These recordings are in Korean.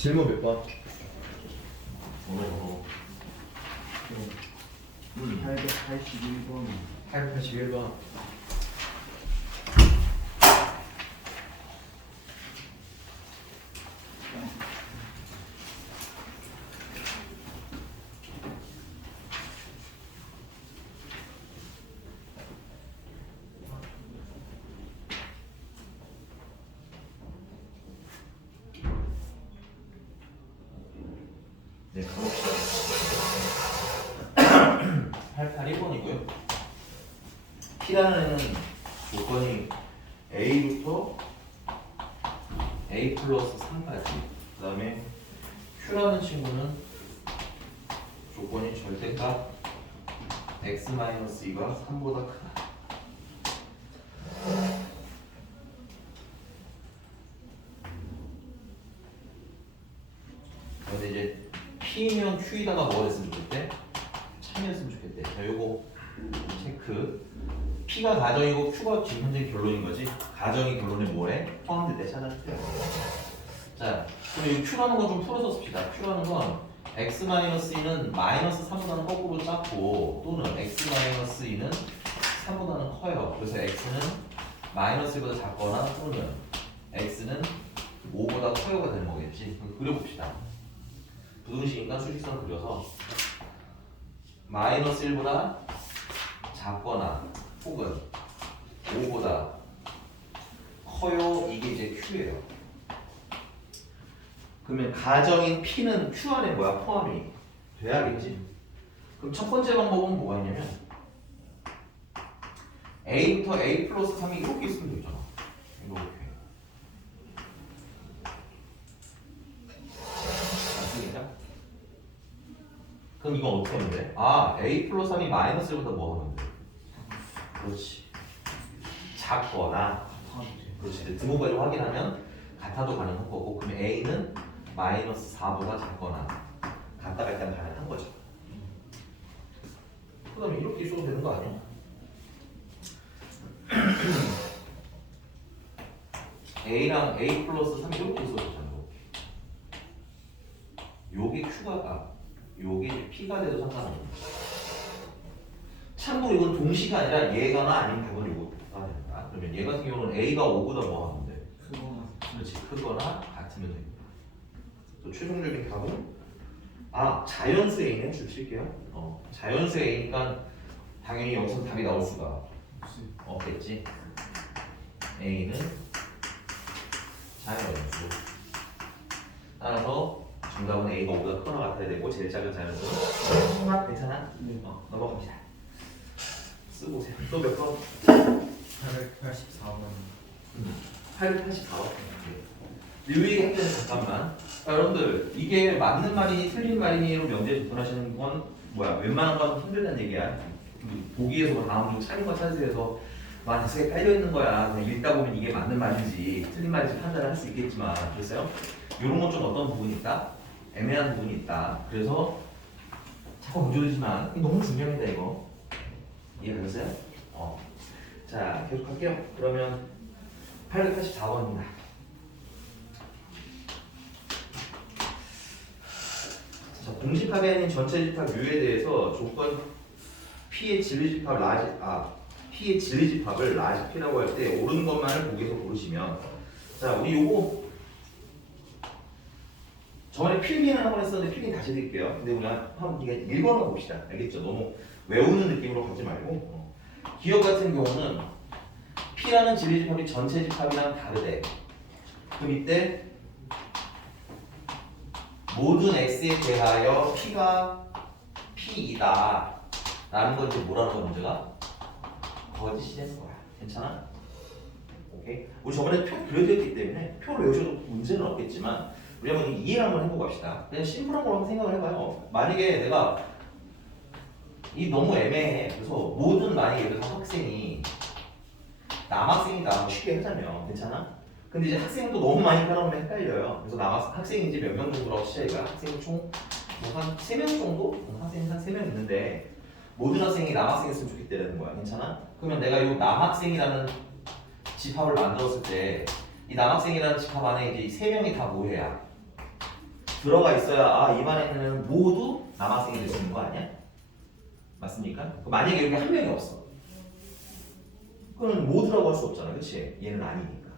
질문 몇 번? 881번. 881번. 네, 가봅시다. 881번이고요. P라는 조건이 A부터 A 플러스 3까지, 그 다음에 Q라는 친구는 조건이 절대값 X-2가 3보다 크다. 근데 이제 P면 Q에다가 뭐가 됐으면 좋겠대? 참이었으면 좋겠대. 자, 요거 체크. P가 가정이고 Q가 지금 현재 결론인 거지. 가정이 결론에 뭐래? 포함될 때 찾아줄게요. 자, 그럼 이 Q라는 거 좀 풀어서 씁시다. Q라는 건 X-2는 마이너스 3보다는 거꾸로 작고, 또는 X-2는 3보다는 커요. 그래서 X는 마이너스 1보다 작거나, 또는 X는 5보다 커요가 되는 거겠지. 그럼 그려봅시다. 부등식이니까 수직선 그려서 마이너스 1보다 작거나 혹은 5보다 커요. 이게 이제 Q예요. 그러면 가정인 P는 Q 안에 뭐야? 포함이 돼야겠지. 그럼 첫 번째 방법은 뭐가 있냐면 A부터 A 플러스 3이 이렇게 있으면 되잖아. 이렇게. 맞습니까? 그럼 이건 어떻게 하면 돼? 아, A 플러스 3이 마이너스 1보다 뭐 하면 돼? 그렇지. 작거나. 그렇지. 등호까지 확인하면 같아도 가능한 거고, 그러면 A는 마이너스 4보다 작거나 같다가 일단 가능한 거죠. 그 다음에 이렇게 써도 되는 거 아니야? A랑 A 플러스 3 이렇게 써도 되잖아. 요게 Q가 요게 P가 돼도 상관없는 거야. 참고로 이건 동시가 아니라 얘가나 아니면 답은 요거가 된다. 그러면 얘 같은 경우는 A가 5보다 뭐 하면 돼? 크거나. 그렇지. 크거나 같으면 됩니다. 또 최종적인 답은 자연수 A네. 줄 칠게요. 자연수 A니까 당연히 여기서 답이 나올 수가 없겠지. A는 자연수. 따라서 정답은 A가 5보다 크거나 같아야 되고, 제일 작은 자연수는 괜찮아? 네. 넘어갑니다. 쓰고 오세요. 또 몇 번? 884번. 884번. 이 얘기 할 때는 잠깐만. 여러분들, 이게 맞는 말이니 틀린 말이니로 명제에 접근하시는 건 뭐야? 웬만한 건 힘들다는 얘기야. 보기에서 다음 중 차린 거 찾으세요. 많이 세게 깔려 있는 거야. 그냥 읽다 보면 이게 맞는 말인지 틀린 말인지 판단을 할 수 있겠지만, 그랬어요? 이런 건 좀 어떤 부분이 있다? 애매한 부분이 있다. 그래서 자꾸 문제지만 너무 중요합니다 이거. 이해되셨어요? 자, 계속할게요. 그러면 884번입니다. 자, 공집합이 아닌 전체 집합 U에 대해서 조건 P의 진리집합 P의 진리집합을 라지 P라고 할 때 옳은 것만을 보기에서 고르시면, 자, 우리 요거 저번에 필기는 한번 했었는데 필기 다시 드릴게요. 근데 우리 한번 이게 1번을 봅시다. 알겠죠? 너무 외우는 느낌으로 가지 말고. 기억 같은 경우는 P라는 진리집합이 전체 집합이랑 다르대. 그럼 이때 모든 X에 대하여 P가 P이다 라는 건 이제 뭐라는 거야? 문제가? 거짓이 되는 거야. 괜찮아? 오케이? 우리 저번에 표 그려드렸기 때문에 표를 외우셔도 문제는 없겠지만, 우리 한번 이해를 한번 해보고 갑시다. 그냥 심플한 걸로 한번 생각을 해봐요. 만약에 내가 이 너무 애매해. 그래서 모든 만약에 예를 들어서 학생이 남학생이다 쉽게 하자면 괜찮아? 근데 이제 학생도 너무 많이 따라오면 헷갈려요. 그래서 학생이 이제 몇 명 정도라고 시작이가 학생이 총 한 3명 정도? 학생이 한 3명 있는데 모든 학생이 남학생이었으면 좋겠다는 거야. 괜찮아? 그러면 내가 이 남학생이라는 집합을 만들었을 때 이 남학생이라는 집합 안에 이제 이 3명이 다 뭐해야? 들어가 있어야 아, 이 반에 있는 애는 모두 남학생이 될 수 있는 거 아니야? 맞습니까? 만약에 여기 한 명이 없어. 그럼 모두라고 할 수 없잖아. 그치? 얘는 아니니까.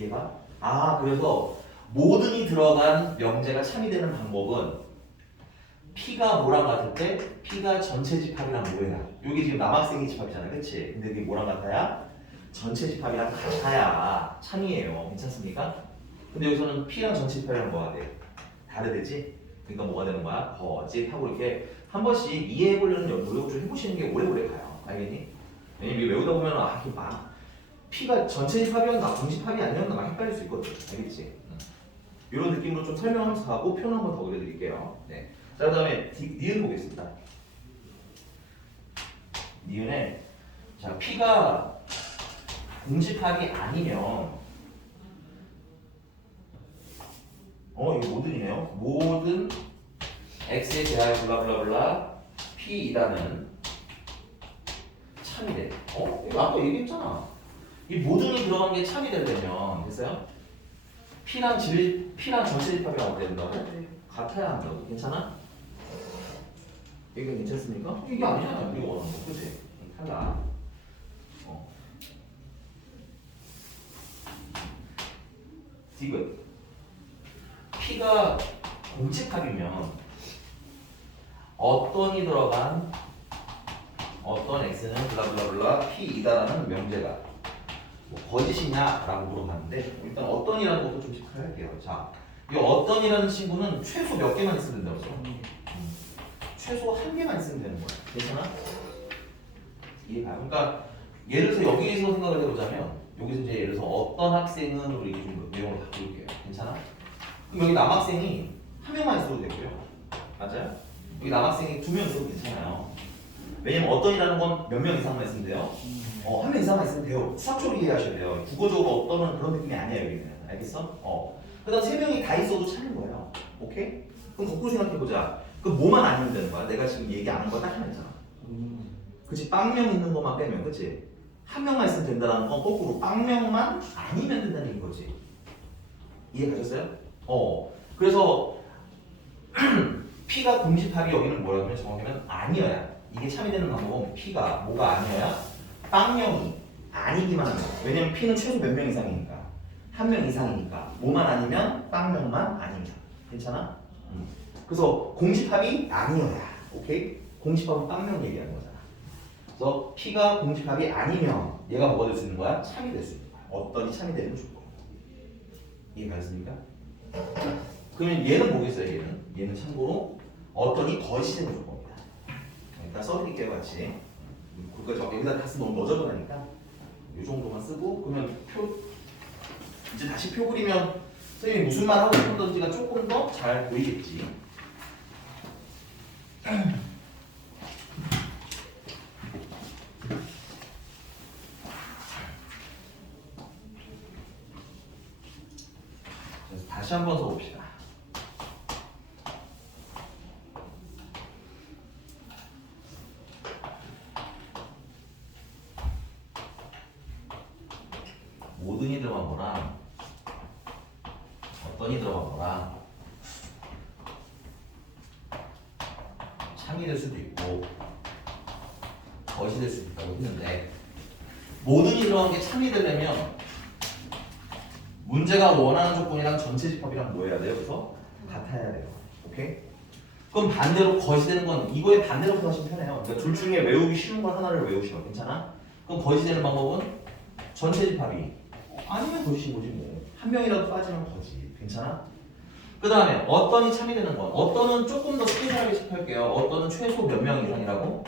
얘가? 아, 그래서 모든이 들어간 명제가 참이 되는 방법은 P가 뭐랑 같을 때 P가 전체 집합이랑 뭐야? 여기 지금 남학생이 집합이잖아. 그치? 근데 이게 뭐랑 같아야? 전체 집합이랑 같아야 참이에요. 괜찮습니까? 근데 여기서는 P랑 전체 집합이랑 뭐가 돼? 다르대지? 그러니까 뭐가 되는 거야? 거짓 하고 이렇게 한 번씩 이해해보려는 노력을 좀 해보시는 게 오래오래 가요. 알겠니? 왜냐면 이게 외우다 보면 아 이게 막 P가 전체 집합이었나 공집합이 아니었나 막 헷갈릴 수 있거든. 알겠지? 이런 느낌으로 좀 설명하면서 가고 표는 한 번 더 그려드릴게요. 네. 자, 그 다음에 니은 보겠습니다. 니은에 자 P가 공집합이 아니면 이거 모든이네요. 모든 x에 대하여 블라블라블라 P이다는 참이 돼. 이거 아까 얘기했잖아. 이 모든이 들어간 게 참이 되려면 됐어요? P랑 전체 집합이랑 어떻게 된다고? 같아야 한다고. 괜찮아? 이게 괜찮습니까? 이게 아니잖아. 우리가 원하는 거. 그치? 탈락. 디귿. P가 공집합이면 어떤이 들어간 어떤 x는 블라블라블라 P이다라는 명제가 뭐 거짓이냐라고 물어봤는데 일단 어떤이라는 것도 좀 체크할게요. 자, 이 어떤이라는 친구는 최소 몇 개만 있으면 된다고 했어? 최소 한 개만 있으면 되는 거야. 괜찮아? 이해가요? 그러니까 예를 들어서 여기에서 생각을 해보자면 여기서 이제 예를 들어서 어떤 학생은 우리 좀 내용을 바꿀게요. 괜찮아? 그럼 여기 남학생이 한 명만 있어도 되고요. 맞아요? 여기 남학생이 두 명 있어도 괜찮아요. 왜냐면 어떤이라는 건 몇 명 이상만 있으면 돼요? 한 명 이상만 있으면 돼요. 수학적으로 이해하셔야 돼요. 국어적으로 어떤은 그런 느낌이 아니에요, 여기는. 알겠어? 그 다음 세 명이 다 있어도 차는 거예요. 오케이? 그럼 거꾸로 생각해보자. 그 뭐만 아니면 되는 거야? 내가 지금 얘기 안 한 거 딱 하나 있잖아. 그치? 빵명 있는 것만 빼면, 그치? 한 명만 있으면 된다는 건 거꾸로 빵명만 아니면 된다는 얘기인 거지. 이해 가셨어요? 그래서 P가 공집합이 여기는 뭐라고 하면 정확하면 아니어야. 이게 참이 되는 방법은 P가 뭐가 아니어야? 빵명이 아니기만 합니다. 왜냐면 P는 최소 몇 명 이상이니까. 한 명 이상이니까. 뭐만 아니면 빵명만 아닙니다. 괜찮아? 그래서 공집합이 아니어야. 오케이? 공집합은 빵명 얘기하는 거잖아. 그래서 P가 공집합이 아니면 얘가 뭐가 될 수 있는 거야? 참이 될 수 있는 거야. 어떤이 참이 되는 조건. 이해 가셨습니까? 그러면 얘는 뭐겠어요? 얘는 참고로 어떤이 거짓이 되는 조건입니다. 일단 써드릴게요, 같이. 그거까지 여기다 다 쓰면 너무 너저분하니까 이 정도만 쓰고 그러면 이제 다시 표 그리면 선생님이 무슨 말 하고 싶은 건지가 조금 더 잘 보이겠지. 다시 한번 써봅시다. 모든이 들어간 거랑 어떤이 들어간 거랑 참이 될 수도 있고 거짓이 될 수도 있다고 했는데 모든이 들어간 게 참이 되려면 문제가 원하는 조건이랑 전체 집합이랑 뭐 해야 돼요? 그래서 같아야 돼요. 오케이? 그럼 반대로 거짓되는 건 이거의 반대로부터 하시면 편해요. 그러니까 둘 중에 외우기 쉬운 걸 하나를 외우시면 괜찮아? 그럼 거짓되는 방법은 전체 집합이 아니면 거짓인 거지 뭐. 한 명이라도 빠지면 거짓. 괜찮아? 그 다음에 어떤이 참이 되는 건 어떤은 조금 더 스페셜하게 체크할게요. 어떤은 최소 몇 명 이상이라고?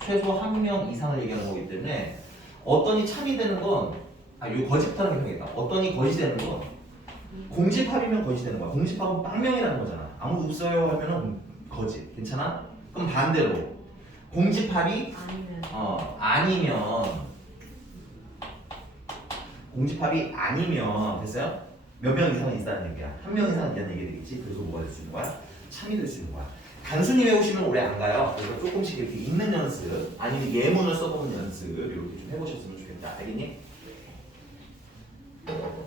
최소 한 명 이상을 얘기하는 거기 때문에 어떤이 참이 되는 건 이거 거짓부터 하는 게 편하겠다. 어떤이 거짓이 되는 건 공집합이면 거짓이 되는 거야. 공집합은 빵명이라는 거잖아. 아무도 없어요 하면은 거짓. 괜찮아? 그럼 반대로 공집합이 아니면 공집합이 아니면 됐어요? 몇 명 이상은 있다는 얘기야. 한 명 이상은 있다는 얘기 되겠지. 그래서 뭐가 될 수 있는 거야? 참이 될 수 있는 거야. 단순히 외우시면 오래 안 가요. 그래서 조금씩 이렇게 읽는 연습 아니면 예문을 써보는 연습 이렇게 좀 해보셨으면 좋겠다. 알겠니?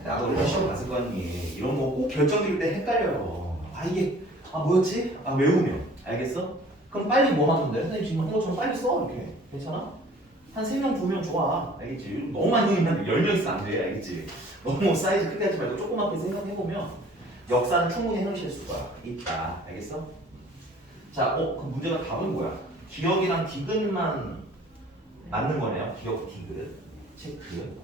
나도 원래 시험 봤을 거 아니. 이런 거 꼭 결정 지을 때 헷갈려요. 이게 뭐였지? 외우면 알겠어? 그럼 빨리 뭐 하면 돼? 선생님 지금 한 것처럼 빨리 써 이렇게 괜찮아? 한 3명 2명 좋아 알겠지? 너무 많이 있는데 10명 있어 안 돼 알겠지? 너무 사이즈 크게 하지 말고 조그맣게 생각해보면 역사는 충분히 해놓으실 수가 있다 알겠어? 자, 그 문제가 답은 뭐야? 기억이랑 디귿만 맞는 거네요. 기억 디귿 체크.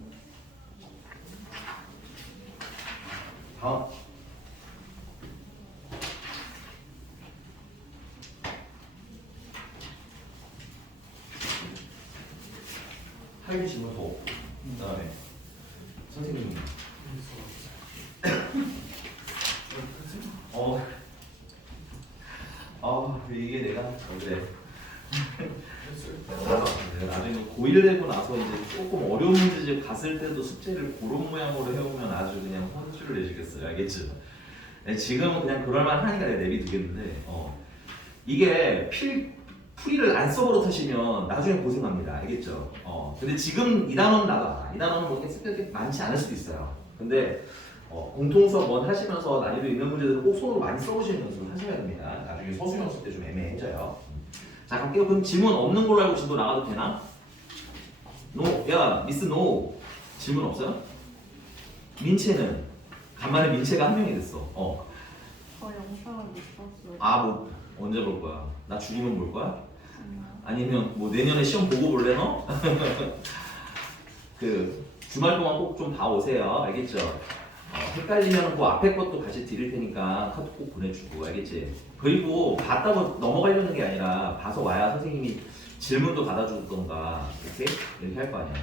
다음. 할일 질문 또. 그다음에 선생님. 이게 내가 그래. 나중에 고1 되고 나서 이제 조금 어려운 문제집 갔을 때도 숙제를 그런 모양으로 해오면 아주 그냥 혼쭐을 내주겠어요. 알겠죠? 지금은 그냥 그럴만 하니까 내가 내비두겠는데 이게 풀이를 안 써버릇하시면 나중에 고생합니다. 알겠죠? 근데 지금 이 단어는 나가. 이 단어는 뭐 그렇게 많지 않을 수도 있어요. 근데 공통수업 원 하시면서 난이도 있는 문제들을 꼭 손으로 많이 써보시는 연습을 하셔야 됩니다. 나중에 서술형 쓸 때 좀 애매해져요. 자, 갈게요. 그럼 질문 없는 걸로 알고 진도 나가도 되나? 야, 미스 노. 질문 없어요? 민채는? 간만에 민채가 한 명이 됐어. 저 영상을 못 봤어요. 뭐 언제 볼 거야? 나 죽으면 볼 거야? 아니면 뭐 내년에 시험 보고 볼래 너? 그 주말 동안 꼭 좀 봐오세요. 알겠죠? 헷갈리면 그 앞에 것도 같이 드릴 테니까 카톡 꼭 보내주고 알겠지? 그리고 봤다고 넘어가려는 게 아니라 봐서 와야 선생님이 질문도 받아주던가 이렇게 할 거 아니야.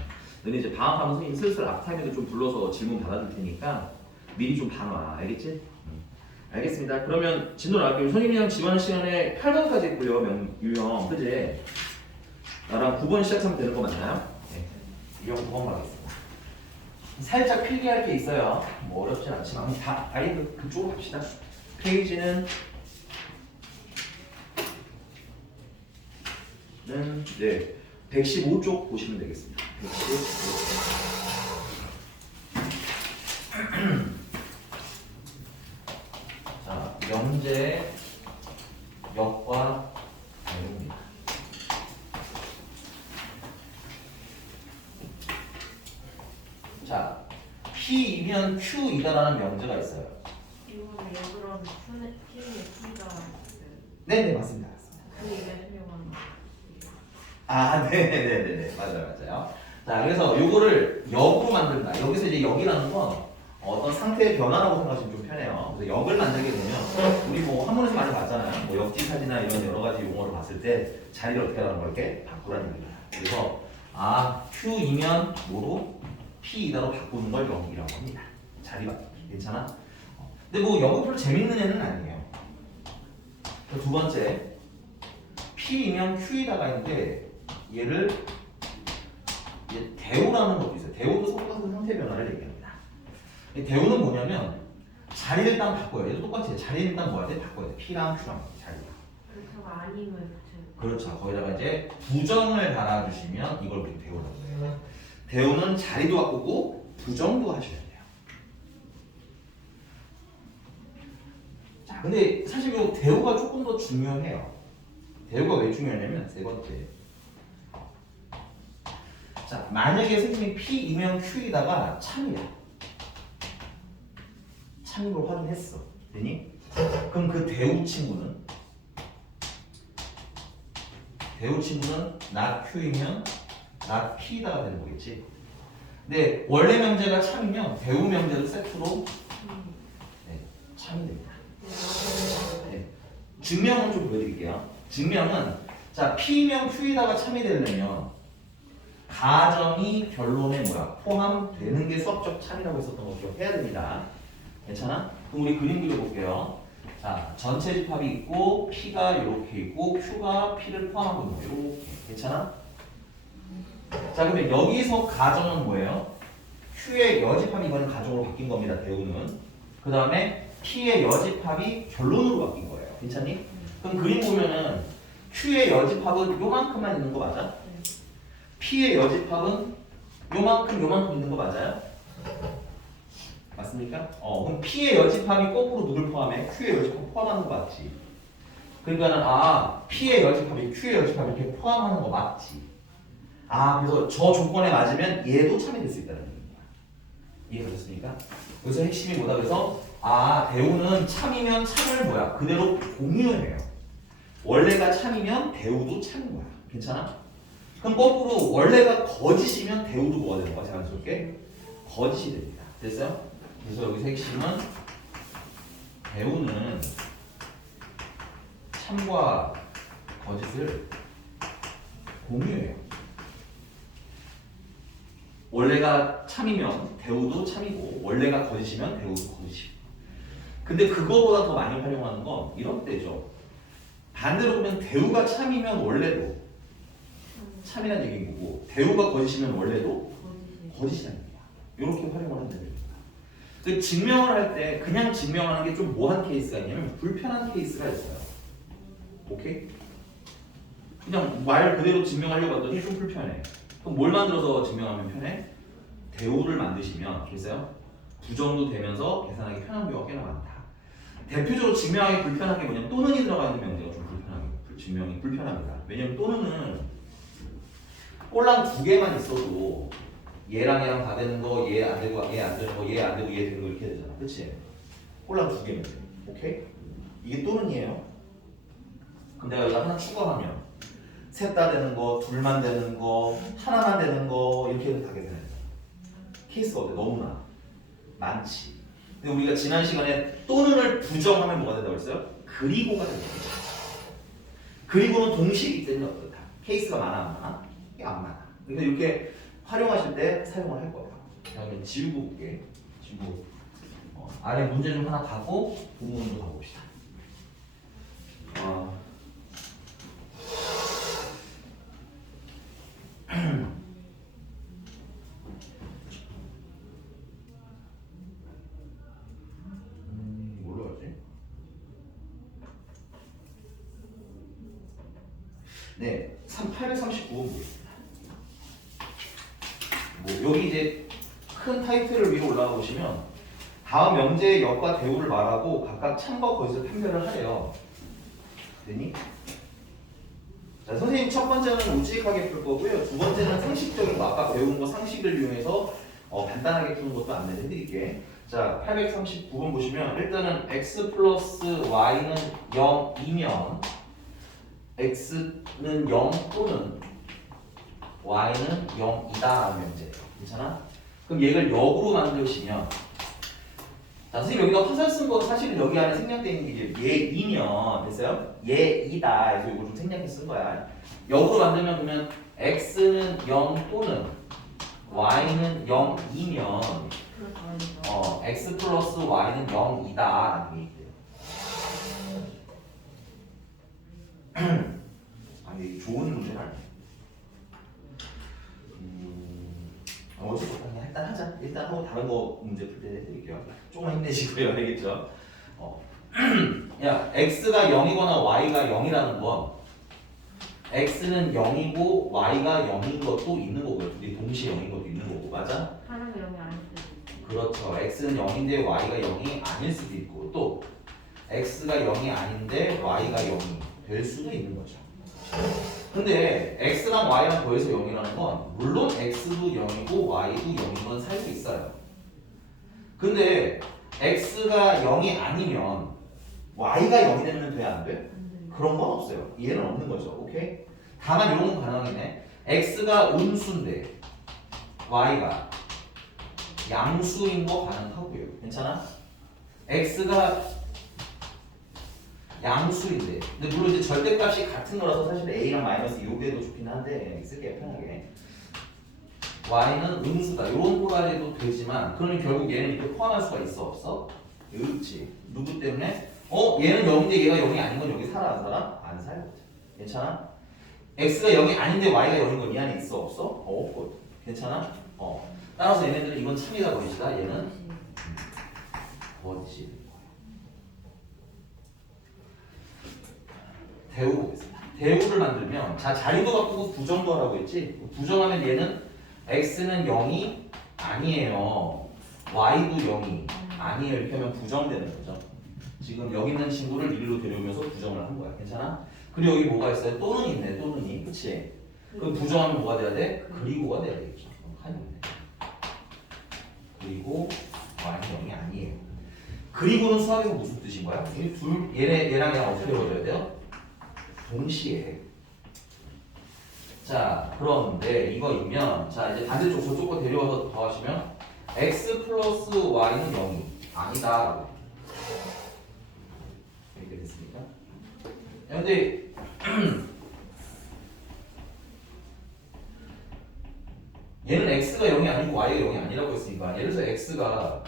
너네 이제 방학하면 선생님 슬슬 앞타임에도 좀 불러서 질문 받아줄 테니까 미리 좀 봐놔. 알겠지? 알겠습니다. 그러면 진도 나갈게요. 선생님이랑 지원 시간에 8번까지 했고요. 유형 그지? 나랑 9번 시작하면 되는 거 맞나요? 네. 유형 9번 가겠습니다. 살짝 필기할 게 있어요. 뭐 어렵진 않지만 다 아예 그쪽으로 갑시다. 페이지는 네 115쪽 보시면 되겠습니다. 115쪽. 자, 명제 역과 내용입니다. 자, P이면 Q이다라는 명제가 있어요. 이거는 여드름 피부에 피가 네, 맞습니다. 그 입에 설명하는 네네네네. 맞아요. 자, 그래서 요거를 역으로 만든다. 여기서 이제 역이라는 건 어떤 상태의 변화라고 생각하시면 좀 편해요. 그래서 역을 만들게 되면 우리 뭐 한문에서 많이 봤잖아요. 뭐 역지사지나 이런 여러 가지 용어를 봤을 때 자리를 어떻게 하는 걸 이렇게 바꾸라는 얘기예요. 그래서 Q이면 뭐로 P이다로 바꾸는 걸 역이라고 합니다. 자리 바꾸기. 괜찮아? 근데 뭐 역은 별로 재밌는 애는 아니에요. 두 번째 P이면 Q이다가 있는데 얘를 대우라는 것도 있어요. 대우도 똑같은 상태 변화를 얘기합니다. 대우는 뭐냐면 자리를 일단 바꿔요. 얘도 똑같아요. 자리를 일단 뭐 해야 돼? 바꿔야 돼. P랑 Q랑 자리가. 그렇다고 아니면 그렇죠. 거기다가 이제 부정을 달아주시면 이걸 우리 대우라고 해요. 대우는 자리도 바꾸고 부정도 하셔야 돼요. 자, 근데 사실 이 대우가 조금 더 중요해요. 대우가 왜 중요하냐면 세 번째. 자, 만약에 선생님이 P이면 Q이다가 참이야. 참으로 확인했어. 되니? 그럼 그 대우 친구는 not Q이면 not P이다가 되는 거겠지. 근데 원래 명제가 참이면 대우 명제도 세트로 참이 됩니다. 네. 증명은 좀 보여드릴게요. 증명은 자 P면 Q에다가 참이 되려면 가정이 결론에 포함되는 게 수학적 참이라고 했었던 거 기억해야 됩니다. 괜찮아? 그럼 우리 그림 그려볼게요. 자 전체 집합이 있고 P가 이렇게 있고 Q가 P를 포함하고 있는 거 이렇게. 괜찮아? 자 그러면 여기서 가정은 뭐예요? Q의 여집합이 이번엔 가정으로 바뀐 겁니다. 대우는. 그 다음에 P의 여집합이 결론으로 바뀐 거예요. 괜찮니? 그럼 그림 보면은 Q의 여집합은 요만큼만 있는 거 맞아? P의 여집합은 요만큼 있는 거 맞아요? 맞습니까? 그럼 P의 여집합이 거꾸로 누굴 포함해? Q의 여집합 포함하는 거 맞지? 그러니까는 P의 여집합이 Q의 여집합 이렇게 포함하는 거 맞지? 그래서 저 조건에 맞으면 얘도 참이 될 수 있다는 거야. 이해가셨습니까? 여기서 핵심이 뭐다 그래서 대우는 참이면 참을 뭐야? 그대로 공유해요. 원래가 참이면 대우도 참인 거야. 괜찮아? 그럼 거꾸로 원래가 거짓이면 대우도 뭐가 되는 거야? 자연스럽게 거짓이 됩니다. 됐어요? 그래서 여기서 핵심은 대우는 참과 거짓을 공유해요. 원래가 참이면 대우도 참이고 원래가 거짓이면 대우도 거짓이고. 근데 그거보다 더 많이 활용하는 건 이런 때죠. 반대로 보면 대우가 참이면 원래도 참이라는 얘기인 거고 대우가 거짓이면 원래도 거짓이라는 얘기야. 이렇게 활용을 하면 됩니다. 그 증명을 할 때 그냥 증명하는 게 좀 뭐한 케이스가 있냐면 불편한 케이스가 있어요. 오케이? 그냥 말 그대로 증명하려고 하더니 좀 불편해. 그럼 뭘 만들어서 증명하면 편해? 대우를 만드시면 그래서요 부정도 되면서 계산하기 편한 경우가 꽤나 많다. 대표적으로 증명하기 불편한 게 뭐냐면 또는이 들어가 있는 명제가 좀 증명이 불편합니다. 왜냐면 또는은 꼴랑 두 개만 있어도 얘랑 얘랑 다 되는 거, 얘 안 되고 얘 안 되는 거, 얘 안 되고 얘 되는 거 이렇게 되잖아. 그렇지? 꼴랑 두 개면 돼. 오케이? 이게 또는이에요. 그럼 내가 여기다 하나 추가하면 셋 다 되는 거, 둘만 되는 거, 하나만 되는 거 이렇게 다 계산해. 케이스가 어때? 너무나 많지. 근데 우리가 지난 시간에 또는을 부정하면 뭐가 된다고 했어요? 그리고가 된다고 했죠. 그리고는 동시이기 때문에 어떻다? 케이스가 많아 안 많아? 이게 안 많아. 그러니까 이렇게 활용하실 때 사용을 할 거예요. 그다음에 지우고 볼게. 지우고 아래 문제 좀 하나 가고 부분도 가봅시다. 뭘로 하지? 네, 839번 보겠습니다. 여기 이제 큰 타이틀을 위로 올라가 보시면 다음 명제의 역과 대우를 말하고 각각 참과 거짓을 판별을 하래요. 되니? 자, 선생님 첫 번째는 우직하게 풀 거고요. 두 번째는 상식적인 거 아까 배운 거 상식을 이용해서 간단하게 푸는 것도 안내해 드릴게. 자, 839번 보시면 일단은 x 플러스 y는 0이면 x는 0 또는 y는 0이다 라는 명제예요. 괜찮아? 그럼 얘를 역으로 만드시면 자, 선생님 여기다 화살 쓴 거 사실은 여기 안에 생략되어 있는 게 얘이면 됐어요? 얘이다 해서 이거 좀 생략해 쓴 거야. 역으로 만들면 그러면 x는 0 또는 y는 0이면 x 플러스 y는 0이다 라는 게 있대요. 이게 좋은 문제는 아니에요. 어쨌든 그냥 일단 하자. 일단 하고 다른 거 문제 풀 때 해드릴게요. 조금만 힘내시고요. 알겠죠? 야, x가 0이거나 y가 0이라는 건 x는 0이고 y가 0인 것도 있는 거고요. 둘이 동시에 0인 것도 있는 거고. 맞아? 하나가 0이 아닐 수도 있고. 그렇죠. x는 0인데 y가 0이 아닐 수도 있고 또 x가 0이 아닌데 y가 0이 될 수도 있는 거죠. 근데 x랑 y랑 더해서 0이라는 건 물론 x도 0이고 y도 0인 건 살고 있어요. 근데 x가 0이 아니면 y가 0이 되면 돼? 안 돼? 그런 건 없어요. 얘는 없는 거죠. 오케이? 다만 이런 건 가능하겠네. x가 음수인데 y가 양수인 거 가능하고요. 괜찮아? x가 양수인데 근데 물론 이제 절대값이 같은 거라서 사실 a랑 마이너스 요게도 좋긴 한데 쓸게요 편하게. y는 음수다 이런 거라 해도 되지만 그러니 결국 얘는 이렇게 포함할 수가 있어 없어? 그렇지. 누구 때문에? 얘는 0인데 얘가 0이 아닌 건 여기 살아 안 살아? 안 살아. 괜찮아? x가 0이 아닌데 y가 0인 건 이 안에 있어 없어? 없거든. 괜찮아? 따라서 얘네들은 이건 참이다 거짓이다. 얘는 거짓이. 대우 보겠습니다. 대우를 만들면 자 자리도 바꾸고 부정도 하라고 했지. 부정하면 얘는 x는 0이 아니에요. y도 0이 아니에요. 이렇게 하면 부정되는 거죠. 지금 여기 있는 친구를 이리로 데려오면서 부정을 한 거야. 괜찮아? 그리고 여기 뭐가 있어요? 또는 있네. 또는이. 그치? 그럼 부정하면 뭐가 돼야 돼? 그리고가 돼야 되겠죠. 칸이 있네. 그리고 y는 0이 아니에요. 그리고는 수학에서 무슨 뜻인 거야? 얘랑 얘랑 어떻게 이루어져야 돼요? 동시에. 자, 그런데 이거이면, 자, 이제 반대쪽 저쪽 거 데려와서 더하시면 x 플러스 y는 0이 아니다. 이렇게 됐습니까? 근데 얘는 x가 0이 아니고 y가 0이 아니라고 했으니까 예를 들어서 x가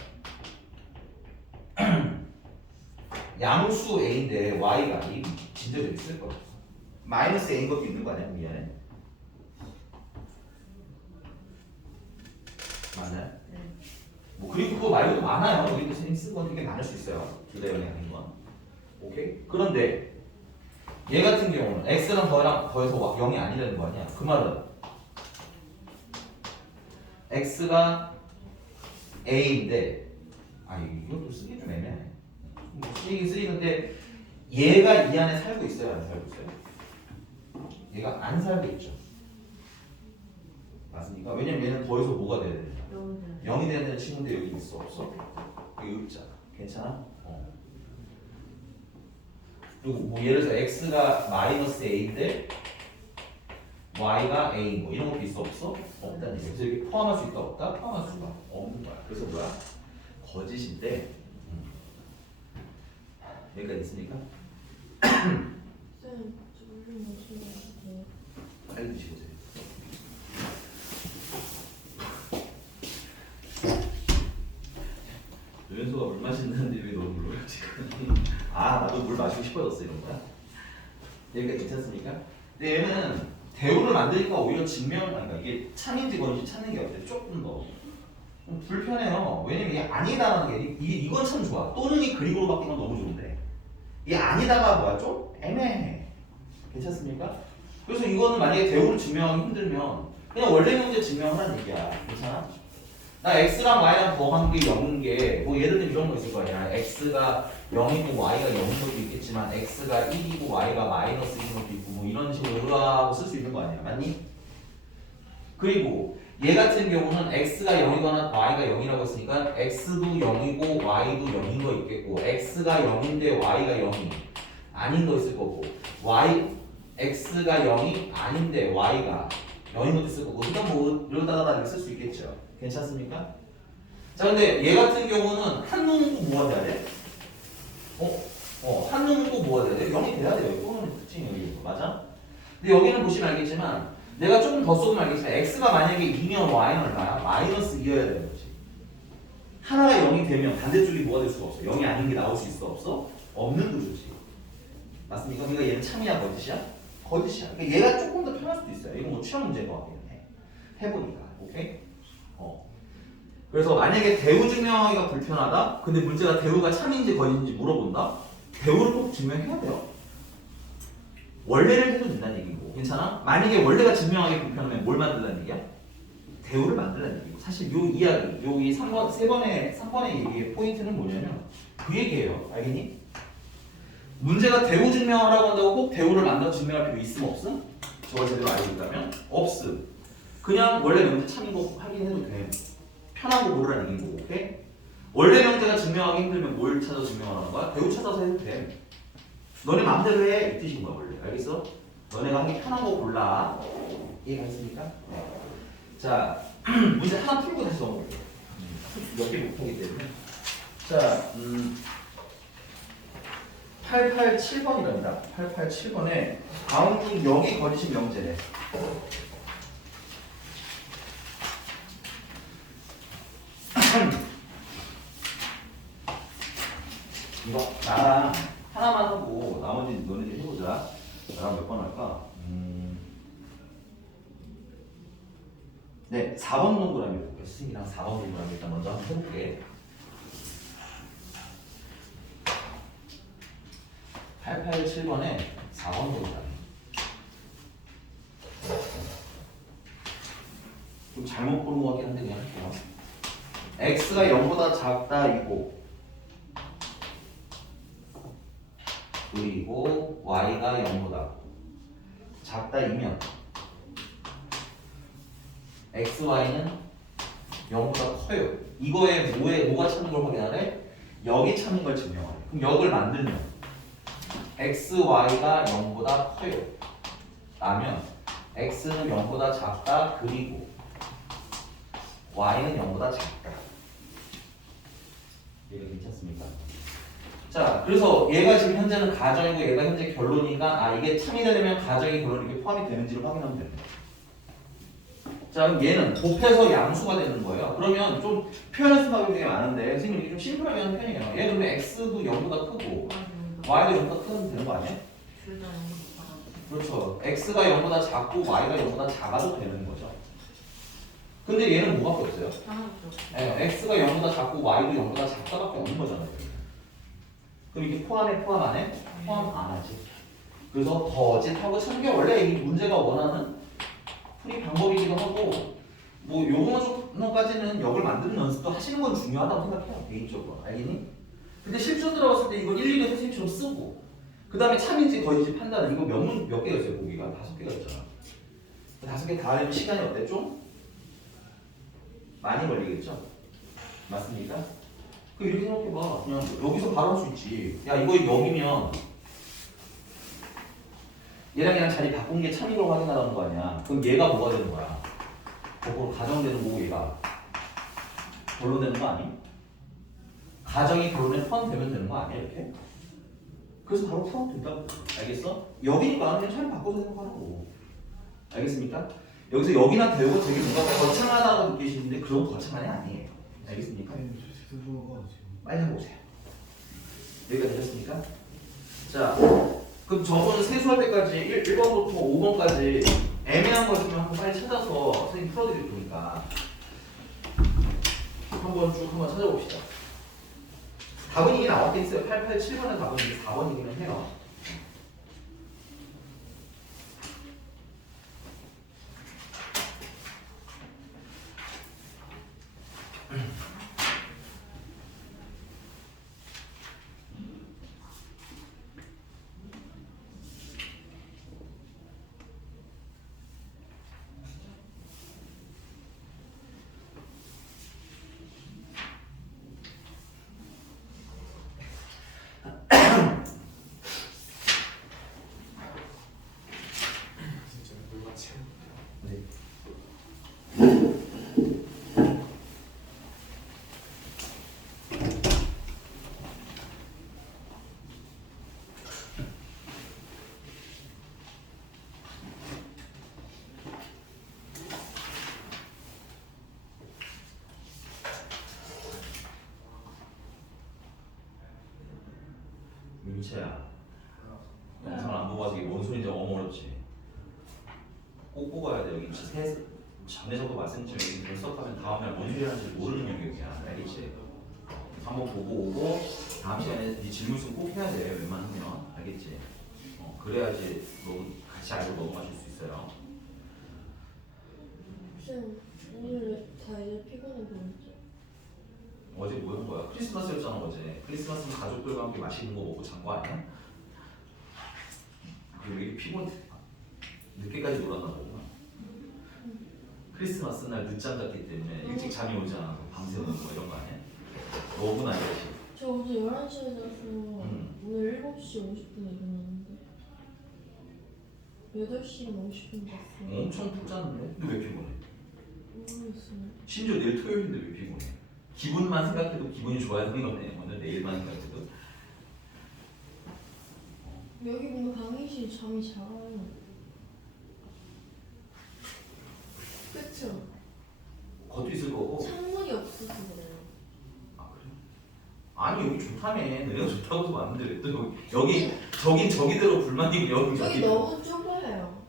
양수 a인데 y가 이 진짜로 있을 거 없어. 마이너스 a인 것도 있는 거 아니야? 미안해. 맞나요? 네. 뭐 그리고 그거 말고도 많아요. 우리도 쓰는 건 되게 많을 수 있어요. 둘 다 0이 아닌 건. 오케이? 그런데 얘 같은 경우는 x랑 더해서 0이 아니라는 거 아니야? 그 말은 x가 a인데 이것도 쓰기 좀 애매해. 뭐 쓰이긴 쓰이는데 얘가 이 안에 살고 있어요? 안 살고 있어요? 얘가 안 살고 있죠. 맞습니까? 왜냐면 얘는 더해서 뭐가 돼야 되냐? 0이 돼야 되는 친구인데 여기 있어 없어? 여기 있잖아. 괜찮아? 그리고 뭐 예를 들어서 x가 마이너스 a인데 y가 a 뭐 이런 것도 있어 없어? 없다는 얘기야. 그래서 이렇게 포함할 수 있다 없다? 포함할 수가 없는 거야. 그래서 뭐야? 거짓인데 여기까지 있습니까? 쌤, 저 물좀 마시고 가세요. 빨리 드시고 오세요. 노현수가 물 마신다는데 왜 너무 물어요 지금? 나도 물 마시고 싶어졌어 이런 거야. 여기까지 괜찮습니까? 근데 얘는 대우를 만드니까 오히려 그러니까 이게 참인지 건지 찾는 게 어때? 조금 더 좀 불편해요. 왜냐면 이게 아니다라는 게 이건 참 좋아. 또는이 그리고로 바뀐 건 너무 좋은데 이게 아니다가 뭐야? 좀 애매해. 괜찮습니까? 그래서 이거는 만약에 대우를 증명하기 힘들면 그냥 원래 문제 증명하라는 얘기야. 괜찮아? 나 x랑 y랑 더한 게 0인 게 뭐 예를 들면 이런 거 있을 거 아니야. x가 0이고 y가 0인 것도 있겠지만 x가 1이고 y가 마이너스 1인 것도 있고 뭐 이런 식으로 의도하고 쓸 수 있는 거 아니야. 맞니? 그리고 얘 같은 경우는 x가 0이거나 y가 0이라고 했으니까 x도 0이고 y도 0인 거 있겠고 x가 0인데 y가 0이 아닌 거 있을 거고 x가 0이 아닌데 y가 0인 것도 있을 거고 그러니까 뭐 이러다가 이렇게 쓸 수 있겠죠. 괜찮습니까? 자 근데 얘 같은 경우는 한 놈은 뭐가 돼야 돼? 한 놈은 뭐가 돼야 돼? 0이 돼야 돼요. 또는 특징이 여기 맞아? 근데 여기는 보시면 알겠지만 내가 조금 더 쏘면 알겠지만 x가 만약에 2면 y는 얼마야? 마이너스 2여야 되는 거지. 하나가 0이 되면 반대쪽이 뭐가 될 수가 없어. 0이 아닌 게 나올 수 있어 없어? 없는 구조지. 맞습니까? 그러니까 얘는 참이야 거짓이야? 거짓이야. 그러니까 얘가 조금 더 편할 수도 있어요. 이건 뭐 취향 문제인 것 같긴 해. 해보니까. 오케이? 그래서 만약에 대우 증명하기가 불편하다? 근데 문제가 대우가 참인지 거짓인지 물어본다? 대우를 꼭 증명해야 돼요. 원래를 해도 된다는 얘기고 괜찮아? 만약에 원래가 증명하기 불편하면 뭘 만들라는 얘기야? 대우를 만들라는 얘기고 사실 요 이야기, 이 3번의 얘기의 포인트는 뭐냐면 그 얘기예요. 알겠니? 문제가 대우 증명하라고 한다고 꼭 대우를 만들어 증명할 필요 있음 없음? 저걸 제대로 알고 있다면? 없음. 그냥 원래 명제 참인 거 확인해도 돼. 편하고 모르라는 얘기고, 오케이? 원래 명제가 증명하기 힘들면 뭘 찾아서 증명하라는 거야? 대우 찾아서 해도 돼. 너네 마음대로 해. 이 뜻인 거야, 원래. 알겠어? 너네가 하기 편한 거 골라. 이해가셨습니까? 네. 자, 문제 하나 풀고 다시 넘어볼게요. 몇 개 못 보기 때문에. 자, 887번이랍니다. 887번에 다음 중 여기 거짓인 명제래. 이거 나랑 하나만 하고 나머지 너네들 해보자. 나랑 몇 번 할까? 네, 4번 동그라미 볼게요. 수승이랑 4번 동그라미 일단 먼저 한번 해볼게. 887번에 4번 동그라미. 좀 잘못 보는 것 같긴 한데 그냥 할게요. x가 0보다 작다이고 그리고 y가 0보다 작다이면 x, y는 0보다 커요. 이거에 뭐가 찾는 걸 확인하래? 역이 찾는 걸 증명하래. 그럼 역을 만들면 x, y가 0보다 커요. 라면 x는 0보다 작다 그리고 y는 0보다 작다. 얘가 괜찮습니까? 자, 그래서 얘가 지금 현재는 가정이고 얘가 현재 결론이니까 이게 참이 되려면 가정이 결론이 이렇게 포함이 되는지를 확인하면 됩니다. 자, 그럼 얘는 곱해서 양수가 되는 거예요. 그러면 좀 표현할 수가 되게 많은데 선생님 이게 좀 심플하게 하는 편이에요. 얘 그러면 x도 0보다 크고 y도 0보다 크면 되는 거 아니에요? 둘다 그렇죠. x가 0보다 작고 y가 0보다 작아도 되는 거죠. 근데 얘는 뭐밖에 없어요? 하나도 네, x가 0보다 작고 y도 0보다 작다밖에 없는 거잖아요. 그럼 이게 포함해 포함 안 해? 포함 안 하지. 그래서 더짓하고 찾는 게 원래 이 문제가 원하는 풀이 방법이기도 하고 뭐 요거 정도까지는 역을 만드는 연습도 하시는 건 중요하다고 생각해요. 개인적으로. 알겠니? 근데 실전 들어갔을 때 이거 1, 2는 선생님처럼 쓰고 그 다음에 참인지 거인지 판단은 이거 몇 개가 있어요? 보기가 5개가 있잖아. 5개 다 하려면 시간이 어때? 좀 많이 걸리겠죠? 맞습니까? 그럼 이렇게 생각해봐. 그냥 여기서 바로 할 수 있지. 야 이거 여기면 얘랑 자리 바꾼 게 참인 걸 확인하라는 거 아니야. 그럼 얘가 뭐가 되는 거야? 거꾸로 가정되는 거고 얘가 결론 되는 거 아니? 가정이 결론에 포함되면 되는 거 아니야 이렇게? 그래서 바로 포함된다고. 알겠어? 여기니까 그냥 차라리 바꿔서 생각하라고. 알겠습니까? 여기서 여기나 되고 되게 뭔가 거창하다고 느끼시는데 그런 거창한이 아니에요. 알겠습니까? 빨리 해보세요. 여기가 되셨습니까? 자, 그럼 저번 세수할 때까지 1번부터 5번까지 애매한 거 있으면 한번 빨리 찾아서 선생님 풀어드릴 테니까 한번 쭉 한번 찾아봅시다. 답은 이게 나왔긴 있어요. 887번의 답은 이게 4번이기는 해요. 네. 민채야, 영상을 안 보고 와서 이게 뭔 소리인지 어렵지. 꼭 뽑아야 돼. 여기 전에서도 말씀드린 여기 분석하면 다음날 뭔 소리 하는지 모르는 영역이야. 알겠지? 한번 보고 오고 다음 시간에 네 질문 있으면 꼭 해야 돼. 웬만하면. 알겠지? 그래야지 너 같이 알고 넘어가실 수 있어요. 쌤 오늘 다 이제 피곤해 보였죠? 어제 뭐 한 거야? 크리스마스였잖아 어제. 크리스마스는 가족들과 함께 맛있는 거 먹고 잔 거 아니야? 왜 이렇게 피곤해? 늦게까지 놀았나 보구나. 크리스마스 날 늦잠 잤기 때문에 일찍 잠이 오지 않아. 밤새는 거 이런 거 아니야? 너구나 이거지. 저 어제 11시에 자서 오늘 7시 50분에 일어났는데 8시 50분 잤어요. 엄청 푹 잤는데? 근데 왜 피곤해? 모르겠어요. 심지어 내일 토요일인데 왜 피곤해? 기분만 생각해도 기분이 좋아야 하는 거네. 오늘 내일만 생각해도. 여기 보면 강의실이 잠이 잘 와요. 그쵸? 겉도 있을 거고. 창문이 없어서 그래요. 아 그래? 아니 여기 좋다며. 내가 좋다고도 왔는데 왜 또 여기 저긴 저기대로 불만이고 여기 저기 저기대로. 너무 좁아요.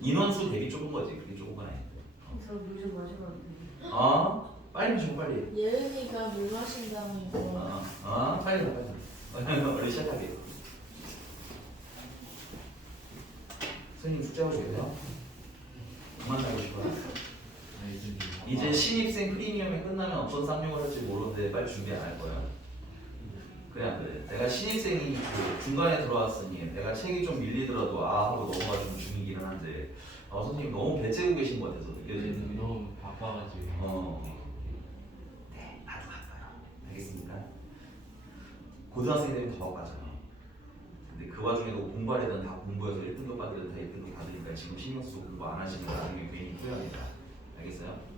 인원수 대비 좁은 거지. 그게 좁은 건 아닌데. 저 물 좀 마시면 안 돼요? 아 빨리 마셔 빨리. 예은이가 물 마신다고 해서 빨리 가 빨리. 원래 시작하게. 선생님 숙제하고 계세요? 그만 자고 싶어요? 이제 신입생 프리미엄이 끝나면 어떤 쌍용을 할지 모르는데 빨리 준비 안 할 거야. 그냥 그래. 내가 신입생이 그 중간에 들어왔으니 내가 책이 좀 밀리더라도 아 하고 넘어가주는 중이기는 한데 선생님 너무 배째고 계신 것 같아서 느껴지는 게. 너무 바빠가지고. 네, 나도 바빠요. 알겠습니까? 고등학생 되면 더 바빠져요. 근데 그 와중에도 공부할 애들은 다 공부해서 1등급 받으려도 다 1등급 받으니까 지금 신경 쓰고 공부 안 하시면 나중에 괜히 후회합니다. 알겠어요?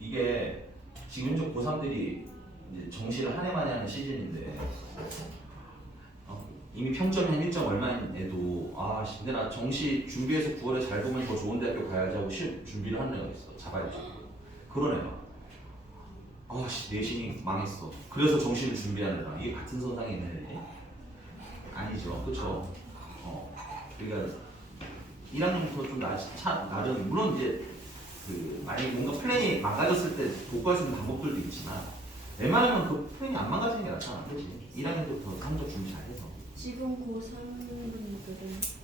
이게 지금 현재 고3들이 이제 정시를 한 해 만에 하는 시즌인데 이미 평점이 한 1점 얼마인 애도 아 근데 나 정시 준비해서 9월에 잘 보면 더 좋은 대학교 가야지 하고 시험 준비를 하는 애가 있어. 잡아야지. 그런 애가 아씨 내신이 망했어. 그래서 정시를 준비하는 애랑 이게 같은 선상에 있는 애지? 아니죠. 그쵸? 그러니까 1학년부터 좀 낮은 물론 이제 그 만약에 뭔가 플랜이 망가졌을 때 독과할 수 있는 방법들도 있지만 웬만하면 그 플랜이 안 망가지는 게 낫잖아. 그렇지? 1학년 때부터 성적 준비 잘해서 지금 고3분들은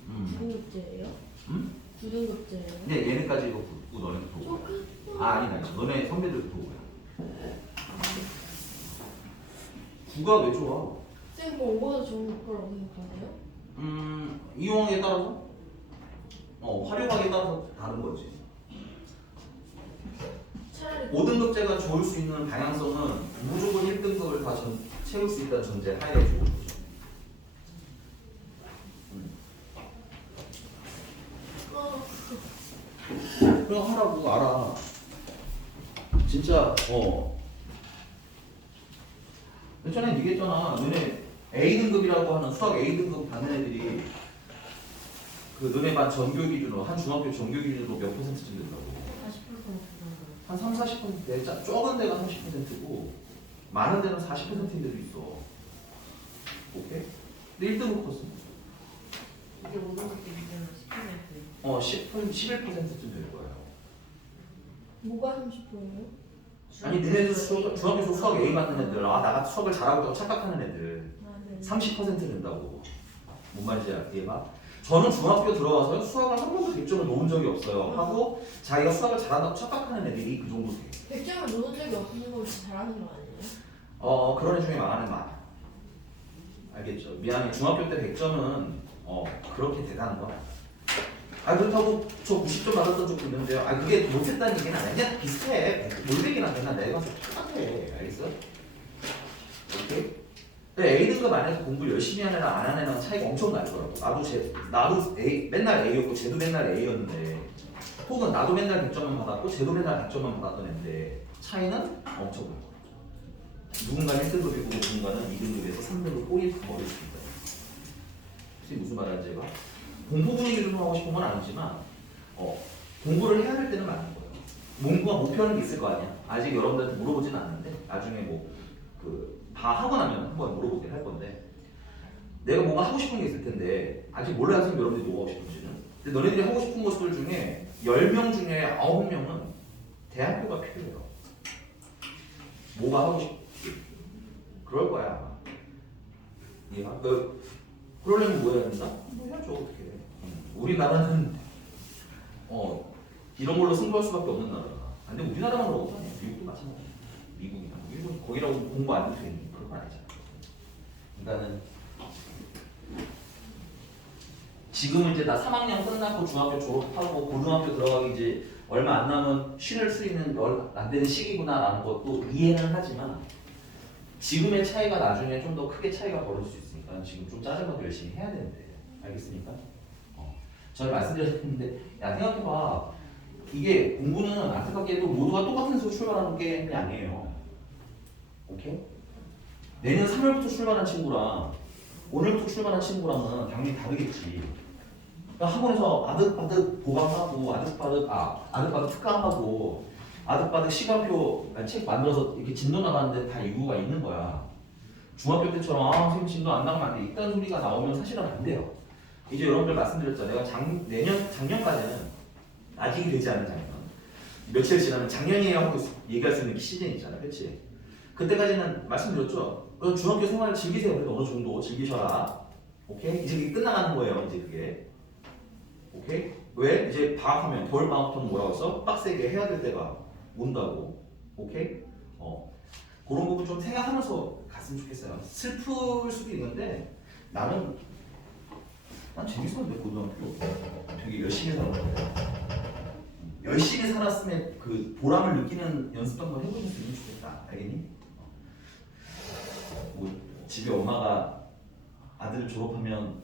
9등급제예요? 응? 9등급제예요? 근데 얘네까지 이거 붙고 너네도 보고 아니다 너네 선배들도 보고요. 9가 왜 좋아? 쌤, 뭐 5가 좋은 거라고 생각하세요? 이용에 따라서 활용하기에 따라서 다른 거지. 차라리 5등급제가 좋을 수 있는 방향성은 무조건 1등급을 다 채울 수 있다는 전제 하에 좋은 거죠. 그럼 하라고 알아. 진짜 전에 얘기했잖아. 너네 A등급이라고 하는 수학 A등급 받는 애들이 그 너네 반 전교 기준으로 한 중학교 전교 기준으로 몇 %쯤 된다고? 40% 정도. 한 3, 40% 적은 데가 30%고 많은 데는 40%인 데도 있어. 오케이? 근데 1등급 코스 이게 5등급 때 기준으로 10%. 11%쯤 될 거예요. 뭐가 30%예요? 아니 너네들 중학교에서 수학 A 받는 애들 아 나가 수학을 잘하고 있다고 착각하는 애들 아, 네. 30% 된다고. 뭔 말인지 이해가? 저는 중학교 들어와서 수학을 한 번도 100점을 놓은 적이 없어요. 하고 자기가 수학을 잘한다고 착각하는 애들이 그 정도 돼. 100점을 놓은 적이 없는 걸 잘하는 거 아니에요? 그런 애 중에 많은 많아. 알겠죠? 미안해. 중학교 때 100점은 그렇게 대단한 거. 그렇다고 저 90점 받았던 적도 있는데요. 그게 못했다는 얘기는 아니야. 그냥 비슷해. 몰백이랑 맨날 내가 똑같아. 알겠어? 오케이? A등급 안에서 공부 열심히 하는 애랑 안 하는 애랑 차이가 엄청 나더라고. 나도 맨날 A였고 쟤도 맨날 A였는데 혹은 나도 맨날 100점만 받았고 쟤도 맨날 100점만 받았던 애인데 차이는 엄청 나요. 누군가는 1등급이고 누군가는 2등급에서 3등급 꼬리 버릴 수 있다. 혹시 무슨 말하는지 제가 공부 분위기 좀 하고 싶은 건 아니지만 공부를 해야 할 때는 많은 거예요. 뭔가 목표하는 게 있을 거 아니야. 아직 여러분들한테 물어보지는 않는데 나중에 다 하고 나면 한번 물어보긴 할 건데 내가 뭔가 하고 싶은 게 있을 텐데 아직 몰라요. 선생님 여러분들이 뭐가 하고 싶은지는. 근데 너네들이 하고 싶은 것들 중에 10명 중에 9명은 대학교가 필요해요. 뭐가 하고 싶지? 그럴 거야. 이해가? 그러려면 뭐 해야 된다? 뭐 해야죠 어떻게. 우리나라는 이런 걸로 승부할 수밖에 없는 나라다. 근데 우리나라만 그런 거 아니야. 미국도 마찬가지야. 미국이나 일본 거기라고 공부 안 해도 되는 그런 거 아니잖아. 그러니까는 지금 이제 나 3학년 끝났고 중학교 졸업하고 고등학교 들어가기 이제 얼마 안 남은 쉴 수 있는 안 되는 시기구나라는 것도 이해는 하지만 지금의 차이가 나중에 좀 더 크게 차이가 벌어질 수 있으니까 지금 좀 짜증나도 열심히 해야 되는데 알겠습니까? 전에 말씀드렸는데 야 생각해봐. 이게 공부는 안타깝게도 모두가 똑같은 수로 출발하는 게 아니에요. 오케이? 내년 3월부터 출발한 친구랑 오늘부터 출발한 친구랑은 당연히 다르겠지. 그러니까 학원에서 아득바득 보강하고 아득바득 특강하고 아득바득 시간표 책 만들어서 이렇게 진도 나가는데 다 이유가 있는 거야. 중학교 때처럼 선생님 진도 안 나가면 안 돼. 이딴 소리가 나오면 사실은 안 돼요. 이제 여러분들 말씀드렸죠. 내가 작년까지는 아직이 되지 않은 작년. 며칠 지나면 작년이에요 하고 얘기할 수 있는 시즌이 있잖아. 그치? 그때까지는 말씀드렸죠. 중학교 생활을 즐기세요. 그래도 어느 정도 즐기셔라. 오케이? 이제 그게 끝나가는 거예요. 이제 그게. 오케이? 왜? 이제 방학하면 겨울 방학부터는 뭐라고 했어? 빡세게 해야 될 때가 온다고. 오케이? 그런 부분 좀 생각하면서 갔으면 좋겠어요. 슬플 수도 있는데 난 재밌었는데 고등학교 되게 열심히 살았는데 열심히 살았으면 그 보람을 느끼는 연습 한번 해보셨으면 좋겠다. 알겠니? 뭐 집에 엄마가 아들 졸업하면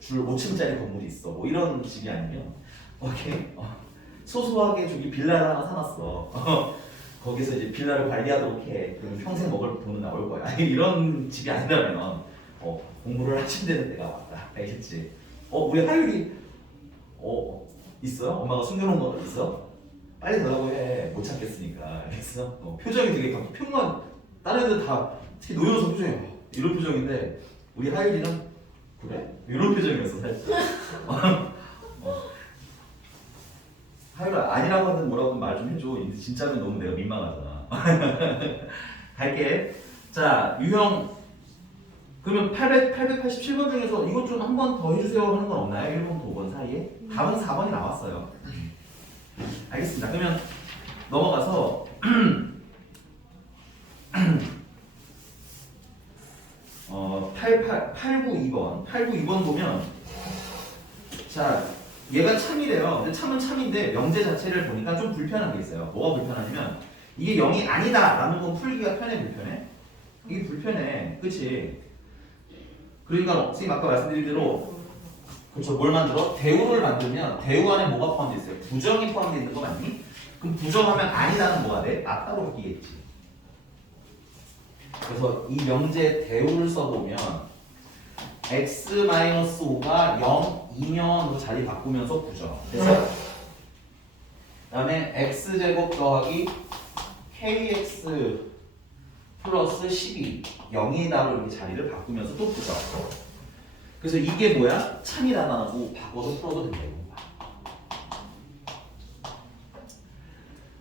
줄 5층짜리 건물이 있어. 뭐 이런 집이 아니면 오케이? 소소하게 저기 빌라를 하나 사놨어. 거기서 이제 빌라를 관리하도록 해. 그러면 평생 먹을 돈은 나올 거야. 이런 집이 아니라면 공부를 하시면 되는 때가 왔다. 알겠지? 우리 하율이 있어요? 엄마가 숨겨놓은 거 있어? 빨리 달라고 해. 못 참겠으니까. 알겠어? 표정이 되게 표만 다른 애들 다 특히 노현서 표정이 이런 표정인데 우리 하율이는 그래? 이런 표정이었어 살짝. 하율아 아니라고 하든 뭐라고 말 좀 해줘. 근데 진짜면 너무 내가 민망하잖아. 갈게. 자 유형 그러면 887번 중에서 이것 좀 한 번 더 해주세요 하는 건 없나요? 1번부터 5번 사이에? 답은 4번이 나왔어요. 알겠습니다. 그러면 넘어가서 892번 892번 보면 자 얘가 참이래요. 근데 참은 참인데 명제 자체를 보니까 좀 불편한 게 있어요. 뭐가 불편하냐면 이게 0이 아니다 라는 건 풀기가 편해 불편해? 이게 불편해. 그치? 그러니까 선생님 아까 말씀드린 대로 그렇죠. 뭘 만들어? 대우를 만들면 대우 안에 뭐가 포함되어 있어요? 부정이 포함되어 있는 거 맞니? 그럼 부정하면 아니다는 뭐가 돼? 맞다로 바뀌겠지. 그래서 이 명제 대우를 써보면 x-5가 0이면으로 자리 바꾸면서 부정. 그래서 그다음에 x제곱 더하기 kx 플러스 12 0이다로 이렇게 자리를 바꾸면서 또 부정. 그래서 이게 뭐야? 참이라고 바꿔서 풀어도 된다는 거야.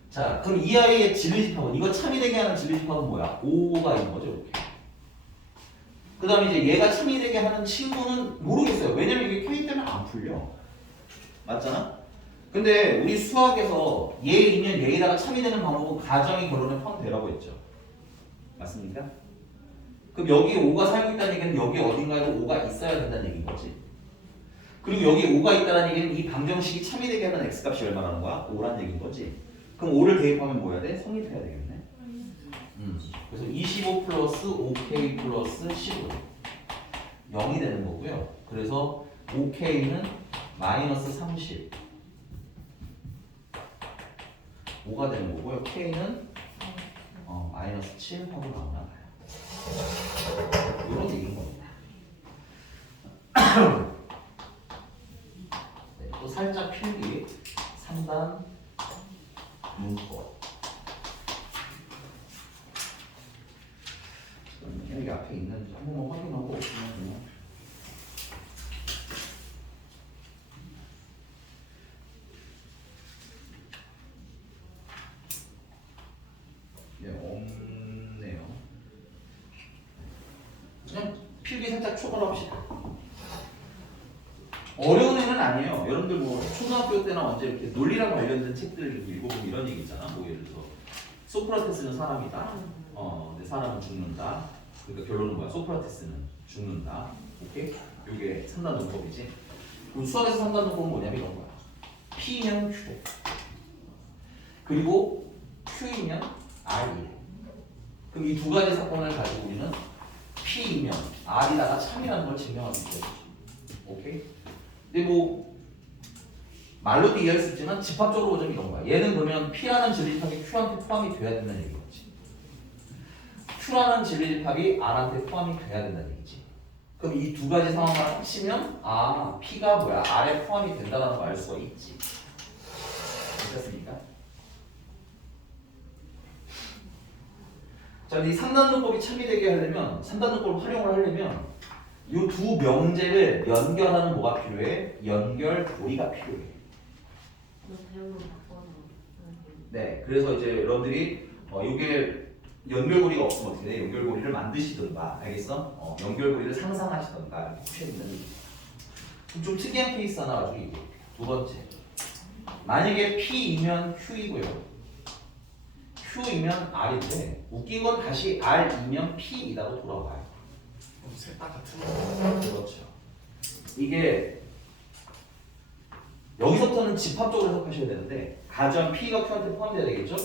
자, 그럼 이 아이의 진리집합은 이거 참이 되게 하는 진리집합은 뭐야? 5가 있는 거죠, 이렇게. 그 다음에 이제 얘가 참이 되게 하는 친구는 모르겠어요. 왜냐면 이게 K 때문에 안 풀려. 맞잖아? 근데 우리 수학에서 얘이면 얘에다가 참이 되는 방법은 가정의 결론에 포함되라고 했죠. 맞습니까? 그럼 여기 5가 살고 있다는 얘기는 여기 어딘가에도 5가 있어야 된다는 얘기인 거지. 그리고 여기 5가 있다는 얘기는 이 방정식이 참이 되게 하는 x값이 얼마라는 거야? 5라는 얘기인 거지. 그럼 5를 대입하면 뭐 해야 돼? 성립해야 되겠네. 그래서 25 플러스 5k 플러스 15 0이 되는 거고요. 그래서 5k는 마이너스 30 5가 되는 거고요. k는 마이너스 7 하고 나오나 봐요. 이런 얘기인 겁니다. 네, 또 살짝 필기 3단 문법. 여기 앞에 있는지 한 번만 확인하고 그냥 없네요. 그냥 필기 살짝 초과로 합시다. 어려운 애는 아니에요. 여러분들 뭐 초등학교 때나 언제 이렇게 논리랑 관련된 책들 읽어보면 이런 얘기 있잖아. 뭐 예를 들어서 소크라테스는 사람이다. 근데 사람은 죽는다. 그러니까 결론은 뭐야? 소크라테스는 죽는다. 오케이? 이게 3단 논법이지. 그럼 수학에서 3단 논법은 뭐냐면 이런 거야. P면 Q. 그리고 Q이면 R이래. 그럼 이 두 가지 사건을 가지고 우리는 P이면 R이다가 참이라는 걸 증명할 수 있거든. 오케이? 근데 뭐 말로도 이해할 수 있지만 집합적으로 보자면 이런 거야. 얘는 그러면 P라는 진리집합이 Q한테 포함이 돼야 된다는 얘기겠지. Q라는 진리집합이 R한테 포함이 돼야 된다는 얘기지. 그럼 이 두 가지 상황을 합치면 P가 뭐야? R에 포함이 된다는 걸 알 수가 있지. 됐습니까? 자, 이 3단론법이 참이되게 하려면 3단론법을 활용을 하려면 이 두 명제를 연결하는 뭐가 필요해? 연결고리가 필요해. 대우로 바꿔서. 네, 그래서 이제 여러분들이 이게 연결고리가 없으면 어떻게 돼? 연결고리를 만드시던가, 알겠어? 연결고리를 상상하시던가 이렇게 해야 된다는 얘기죠. 좀 특이한 케이스 하나 가지고 얘기해. 두 번째. 만약에 P이면 Q이고요. Q이면 R인데 웃긴 건 다시 R이면 P이다고 돌아와요. 셋다 같은 거. 그렇죠. 이게 여기서부터는 집합적으로 해석하셔야 되는데 가정 P가 Q한테 포함돼야 되겠죠?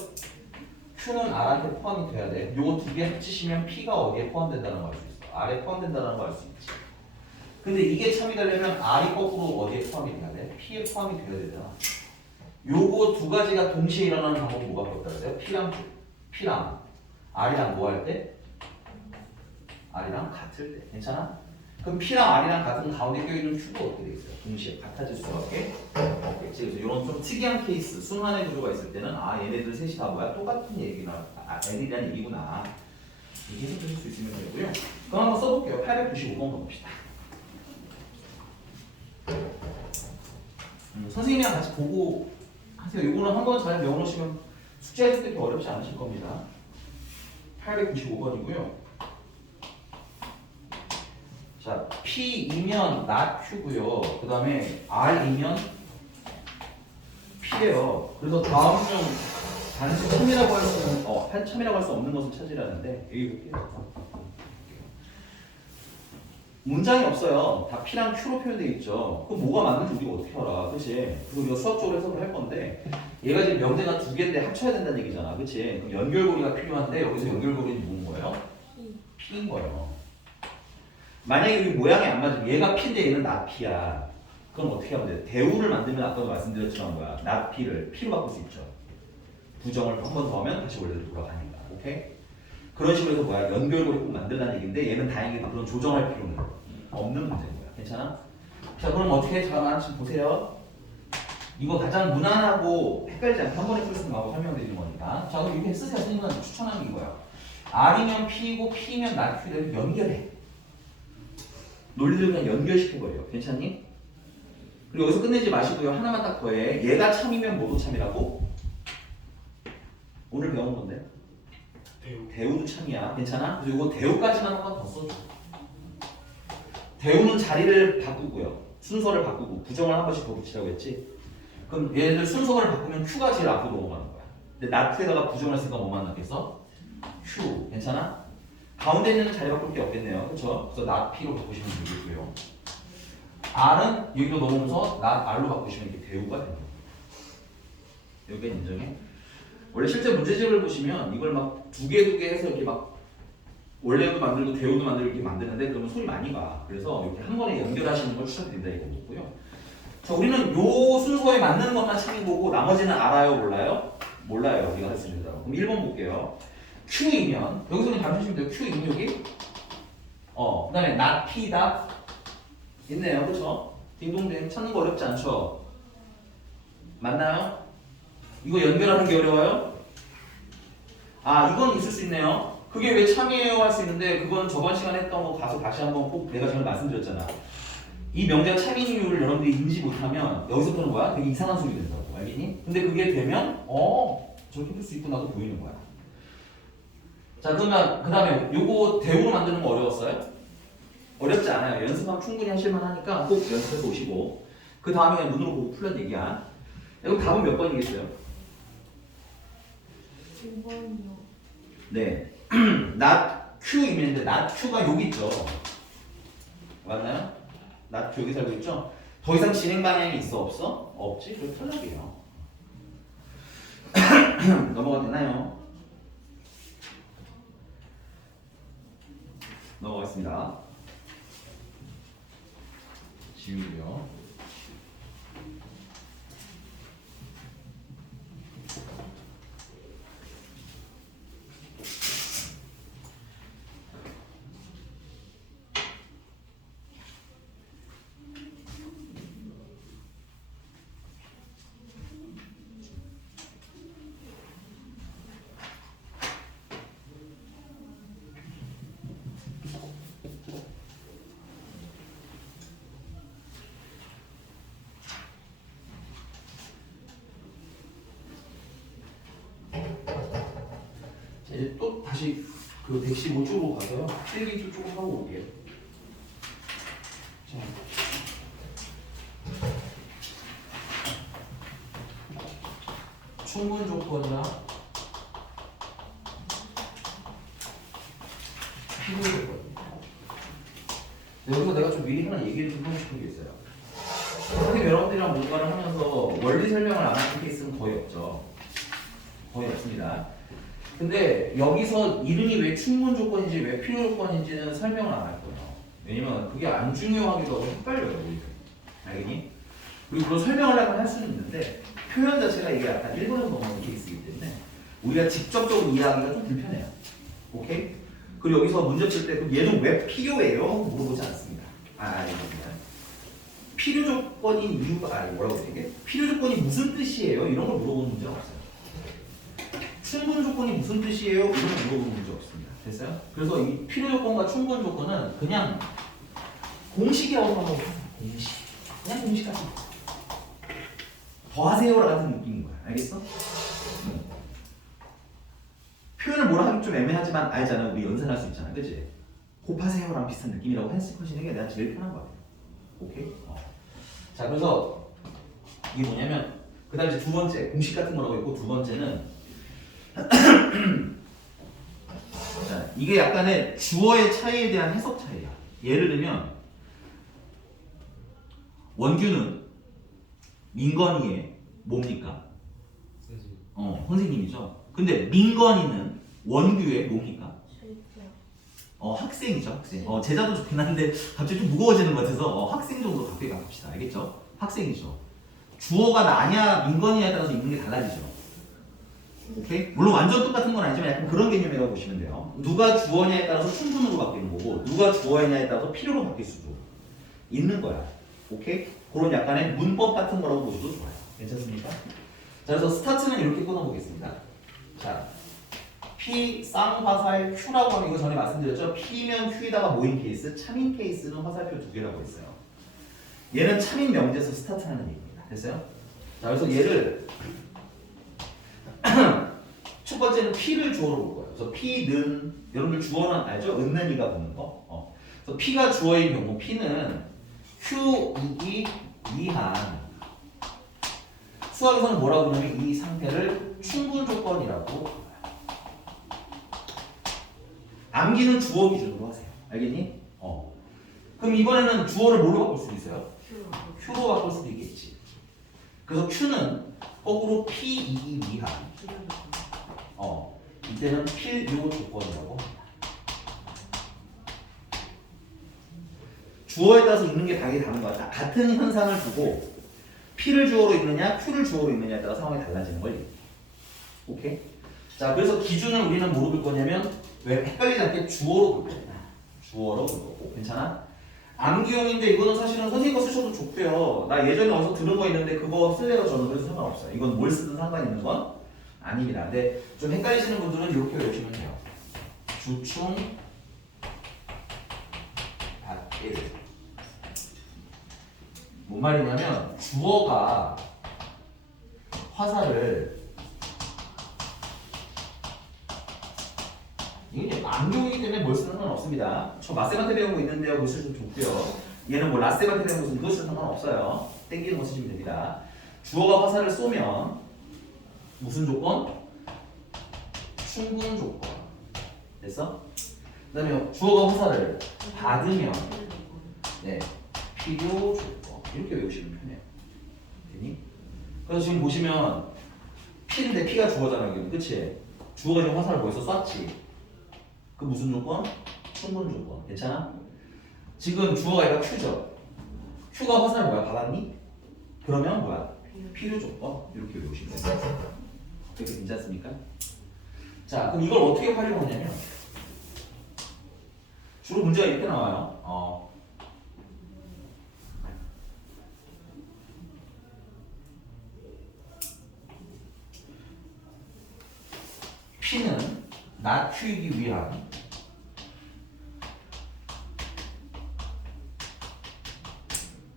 Q는 R한테 포함이 돼야 돼. 요거 두 개 합치시면 P가 어디에 포함된다는 걸 알 수 있어. R에 포함된다는 걸 알 수 있지. 근데 이게 참이 되려면 R이 거꾸로 어디에 포함이 돼야 돼? P에 포함이 돼야 되잖아. 요거 두 가지가 동시에 일어나는 방법이 뭐가 있다고 했어요? P랑 R이랑 뭐 할 때? R이랑 같을 때. 괜찮아? 그럼 P랑 R이랑 같은 가운데 껴있는 Q가 어떻게 돼 있어요? 동시에 같아질 수밖에 없겠지. 그래서 이런 좀 특이한 케이스, 순환의 구조가 있을 때는 아 얘네들 셋이 다 뭐야? 똑같은 얘기나 L이란 얘기구나. 이게 해석하실 수 있으면 되고요. 그럼 한번 써볼게요. 895번 가봅시다. 선생님이랑 같이 보고 하세요. 이거는 한번 잘 외워놓으시면 숙제했을 때 그렇게 어렵지 않으실 겁니다. 895번이고요. 자, P이면 not Q고요. 그 다음에 R이면 P예요. 그래서 다음 중 단수 참이라고 할 수 있는 참이라고 할 수 없는 것을 찾으라는데 여기 볼게요. 문장이 없어요. 다 P랑 Q로 표현되어 있죠. 그럼 뭐가 맞는지 우리가 어떻게 알아? 그치? 그리고 우리가 수학적으로 해석을 할 건데 얘가 지금 명제가 두 개인데 합쳐야 된다는 얘기잖아. 그치? 그럼 연결고리가 필요한데 여기서 연결고리는 뭐인 거예요? P인 거예요. 만약에 여기 모양이 안 맞으면 얘가 P인데 얘는 not P야. 그럼 어떻게 하면 돼? 대우를 만들면 아까도 말씀드렸지만 뭐야? not P를 P로 바꿀 수 있죠. 부정을 한 번 더 하면 다시 원래로 돌아가니까. 오케이? 그런 식으로 해서 뭐야? 연결고리 꼭 만들라는 얘기인데 얘는 다행히도 그런 조정할 필요는 없는 문제인 거야. 괜찮아? 자 그럼 어떻게 해? 잠깐만 지금 보세요. 이거 가장 무난하고 헷갈리지 않게 한 번에 풀 수 있는 방법 설명드리는 거니까. 자 그럼 이렇게 쓰세요. 선생님은 추천하는 이거야. R이면 P이고 P면 not Q를 연결해. 논리를 그냥 연결시켜버려요. 괜찮니? 그리고 여기서 끝내지 마시고요. 하나만 딱 더해. 얘가 참이면 뭐도 참이라고? 오늘 배운 건데. 대우도 참이야. 괜찮아? 그리고 이거 대우까지만 한 번 더 써줘. 대우는 자리를 바꾸고요. 순서를 바꾸고 부정을 한 번씩 더 붙이라고 했지. 그럼 얘네들 순서를 바꾸면 Q가 제일 앞으로 넘어가는 거야. 근데 not에다가 부정을 했으니까 뭐 만났겠어? Q. 괜찮아? 가운데 있는 자리 바꿀 게 없겠네요. 그렇죠? 그래서 not P로 바꾸시면 되겠고요. R은 여기로 넘어오면서 not R로 바꾸시면 이게 대우가 됩니다. 여기 인정해? 원래 실제 문제집을 보시면 이걸 막 두 개 해서 이렇게 막 원래도 만들고 대우도 만들고 이렇게 만드는데 그러면 손이 많이 가. 그래서 이렇게 한 번에 연결하시는 걸 추천드린다 이거고요. 자, 우리는 요 순서에 맞는 것만 참인 거고 나머지는 알아요, 몰라요? 몰라요. 우리가 할 수 있는 대로. 그럼 1번 볼게요. Q이면 여기서는 잠시만 돼요. Q이면 여기 그다음에 not P다 있네요, 그렇죠? 딩동댕 찾는 거 어렵지 않죠? 맞나요? 이거 연결하는 게 어려워요? 아 이건 있을 수 있네요. 그게 왜 참이에요 할 수 있는데 그건 저번 시간에 했던 거 가서 다시 한번 꼭 내가 전에 말씀드렸잖아. 이 명제가 참인 이유를 여러분들이 인지 못하면 여기서부터는 뭐야? 되게 이상한 소리 된다고. 알겠니? 근데 그게 되면 저렇게 풀 수 있구나도 보이는 거야. 자 그러면 그 다음에 요거 대우로 만드는 거 어려웠어요? 어렵지 않아요. 연습하면 충분히 하실만 하니까 꼭 연습해서 오시고 그 다음에 그냥 눈으로 보고 풀란 얘기야. 그럼 답은 몇 번이겠어요? 5번이요. 네. not Q이면인데 not Q가 여기 있죠. 맞나요? not Q 여기 살고 있죠? 더 이상 진행 방향이 있어 없어? 없지? 그럼 탈락이에요. 넘어가 되나요? 넘어가겠습니다. 지우고요. 이제 또 다시 그 115쪽으로 가서요. 필기 쪽 조금 하고 올게요. 자, 충분 조건이나 필요 조건입니다. 여기서 내가 좀 미리 하나 얘기를 좀 하고 싶은 게 있어요. 선생님 여러분들이랑 뭔가를 하면서 원리 설명을 안 하는 케이스는 거의 없죠. 거의 없습니다. 근데 여기서 이름이 왜 충분 조건인지 왜 필요 조건인지는 설명을 안 할 거예요. 왜냐면 그게 안 중요하기도 하고 헷갈려요. 우리가. 알겠니? 그리고 그런 설명을 하면 할 수는 있는데 표현 자체가 이게 약간 일본에서 넘어오는 케이스이기 때문에 우리가 직접적으로 이해하기가 좀 불편해요. 오케이? 그리고 여기서 문제 풀 때 얘는 왜 필요해요? 물어보지 않습니다. 이겁니다. 필요 조건인 이유가 뭐라고 해야 되게? 필요 조건이 무슨 뜻이에요? 이런 걸 물어보는 문제가 없어요. 충분 조건이 무슨 뜻이에요? 이런 걸 물어보는 문제 없습니다. 됐어요? 그래서 이 필요 조건과 충분 조건은 그냥 공식이라고 공식. 그냥 공식 같은 더 하세요라 같은 느낌인 거야. 알겠어? 표현을 뭐라 하기 좀 애매하지만 알잖아. 우리 연산할 수 있잖아. 그치? 곱하세요랑 비슷한 느낌이라고 하시는 게 내가 제일 편한 거 같아. 오케이? 자, 그래서 이게 뭐냐면 그 다음에 두 번째 공식 같은 거라고 있고 두 번째는 자, 이게 약간의 주어의 차이에 대한 해석 차이야. 예를 들면 원규는 민건이의 뭡니까? 선생님이죠. 근데 민건이는 원규의 뭡니까? 학생이죠, 학생. 제자도 좋긴 한데 갑자기 좀 무거워지는 것 같아서 학생 정도 가까이 갑시다. 알겠죠? 학생이죠. 주어가 나냐 민건이냐에 따라서 있는 게 달라지죠. 오케이? 물론 완전 똑같은 건 아니지만 약간 그런 개념이라고 보시면 돼요. 누가 주어냐에 따라서 충분으로 바뀌는 거고 누가 주어냐에 따라서 필요로 바뀔 수도 있는 거야. 오케이? 그런 약간의 문법 같은 거라고 보셔도 좋아요. 괜찮습니까? 자, 그래서 스타트는 이렇게 끊어보겠습니다. 자, P 쌍화살 Q라고 하면 이거 전에 말씀드렸죠? P면 Q에다가 모인 케이스, 참인 케이스는 화살표 두 개라고 했어요. 얘는 참인 명제에서 스타트하는 얘기입니다. 됐어요? 자, 그래서 얘를 첫 번째는 P를 주어로 볼 거예요. 그래서 P는 여러분들 주어는 알죠? 은는 이가 보는 거. 그래서 P가 주어인 경우 P는 Q이기 위한 수학에서는 뭐라고 하냐면 이 상태를 충분 조건이라고 암기는 주어 기준으로 하세요. 알겠니? 그럼 이번에는 주어를 뭘로 바꿀 수도 있어요? Q로 바꿀 수도 있겠지. 그래서 Q는 거꾸로 P이기 위한 이때는 필요 조건이라고 합니다. 주어에 따라서 읽는 게 당연히 다른 거야. 같은 현상을 두고 P를 주어로 읽느냐 Q를 주어로 읽느냐에 따라 상황이 달라지는 걸 얘기해. 오케이? 자, 그래서 기준을 우리는 뭐로 볼 거냐면 왜 헷갈리지 않게 주어로 볼 거야. 주어로 볼 거고. 괜찮아? 암기용인데 이거는 사실은 선생님 거 쓰셔도 좋고요. 나 예전에 어디서 들은 거 있는데 그거 쓸래요? 저는 그래서 상관없어요. 이건 뭘 쓰든 상관 있는 건 아닙니다. 근데 좀 헷갈리시는 분들은 이렇게 외우시면 돼요. 주충 닷1 뭔 말이냐면 주어가 화살을 이게 암기용이기 때문에 뭘 쓰는 건 없습니다. 저 마세반테 배우고 있는데요. 그거 쓰셔도 좋고요. 얘는 뭐 라세반테 배우고 있으면 그거 쓰는 건 없어요. 땡기는 거 쓰시면 됩니다. 주어가 화살을 쏘면 무슨 조건? 충분 조건. 됐어? 그 다음에 주어가 화살을 받으면 필요 조건. 이렇게 외우시면 편해요. 되니? 그래서 지금 보시면 P인데 P가 주어잖아요. 그치? 주어가 지금 화살을 벌써 쐈지? 그 무슨 조건? 충분 조건. 괜찮아? 지금 주어가 얘가 Q죠? Q가 화살을 뭐야? 받았니? 그러면 뭐야? 필요 조건. 이렇게 외우시면 돼요. 이렇게 괜찮습니까? 자, 그럼 이걸 어떻게 활용하냐면 주로 문제가 이렇게 나와요. P는 not Q이기 위한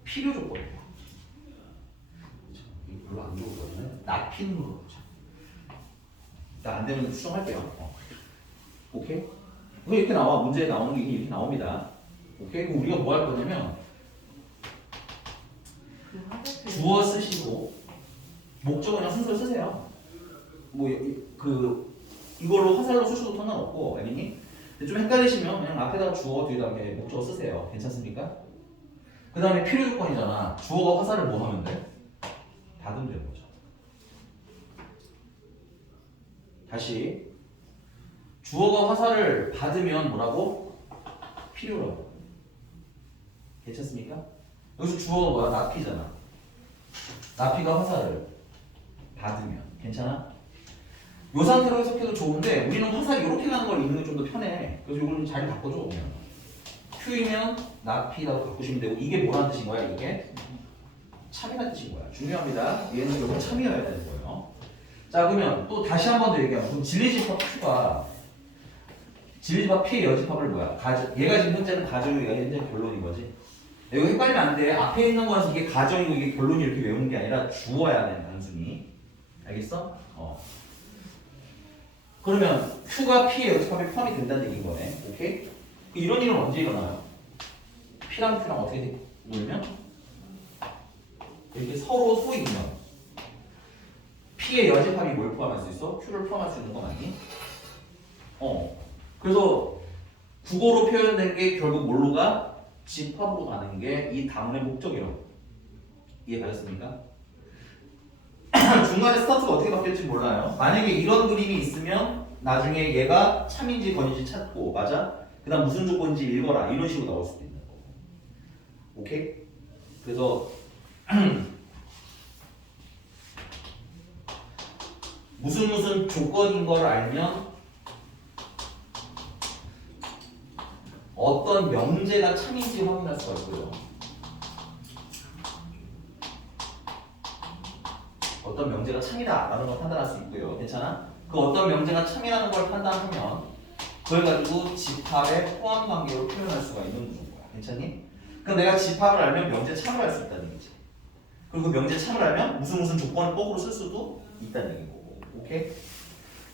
필요 조건이에요. 별로 안 좋거든요. not P로 안 되면 수정할게요. 오케이? 이렇게 나와. 문제에 나오는 게 이렇게 나옵니다. 오케이? 그럼 우리가 뭐 할 거냐면 주어 쓰시고 목적어 그냥 순서를 쓰세요. 이걸로 화살로 쓰셔도 상관없고 알겠니? 근데 좀 헷갈리시면 그냥 앞에다가 주어 뒤에다가 이렇게 목적어 쓰세요. 괜찮습니까? 그 다음에 필요 조건이잖아. 주어가 화살을 뭐 하면 돼? 받으면 되는 거죠. 다시 주어가 화살을 받으면 뭐라고? 필요라고. 괜찮습니까? 여기서 주어가 뭐야? 나피잖아. 나피가 화살을 받으면 괜찮아? 요 상태로 해석해도 좋은데 우리는 화살이 이렇게 가는 걸 읽는 게 좀 더 편해. 그래서 이거는 자리 바꿔줘 그냥. Q이면 나피라고 바꾸시면 되고 이게 뭐라는 뜻인 거야? 이게 참이라는 뜻인 거야. 중요합니다. 얘는 여기 참이어야 되는 거예요. 자 그러면 또 다시 한 번 더 얘기하면 그럼 진리집합 Q가 진리집합 P의 여집합을 뭐야? 얘가 지금 현재는 가정이고 얘가 현재는 결론인 거지. 이거 헷갈리면 안 돼. 앞에 있는 거라서 이게 가정이고 이게 결론이 이렇게 외우는 게 아니라 주어야 돼 단순히. 알겠어? 그러면 Q가 P의 여집합에 포함이 된다는 얘기인 거네. 오케이? 이런 일은 언제 일어나요? P랑 Q랑 어떻게 놀면? 이렇게 서로 소이면 P의 여집합이 뭘 포함할 수 있어? Q를 포함할 수 있는 거 맞니? 그래서 국어로 표현된 게 결국 뭘로 가? 집합으로 가는 게 이 단원의 목적이라고. 이해가셨습니까? 중간에 스타트가 어떻게 바뀔지 몰라요. 만약에 이런 그림이 있으면 나중에 얘가 참인지 건인지 찾고 맞아? 그 다음 무슨 조건인지 읽어라 이런 식으로 나올 수도 있는 거고. 오케이? 그래서 무슨 조건인 걸 알면 어떤 명제가 참인지 확인할 수가 있고요. 어떤 명제가 참이다라는 걸 판단할 수 있고요. 괜찮아? 그 어떤 명제가 참이라는 걸 판단하면 그걸 가지고 집합의 포함 관계로 표현할 수가 있는 구조인 거야. 괜찮니? 그럼 내가 집합을 알면 명제 참을 할 수 있다는 얘기지. 그리고 그 명제 참을 알면 무슨 조건을 거꾸로 쓸 수도 있다는 얘기인 거고. 오케이?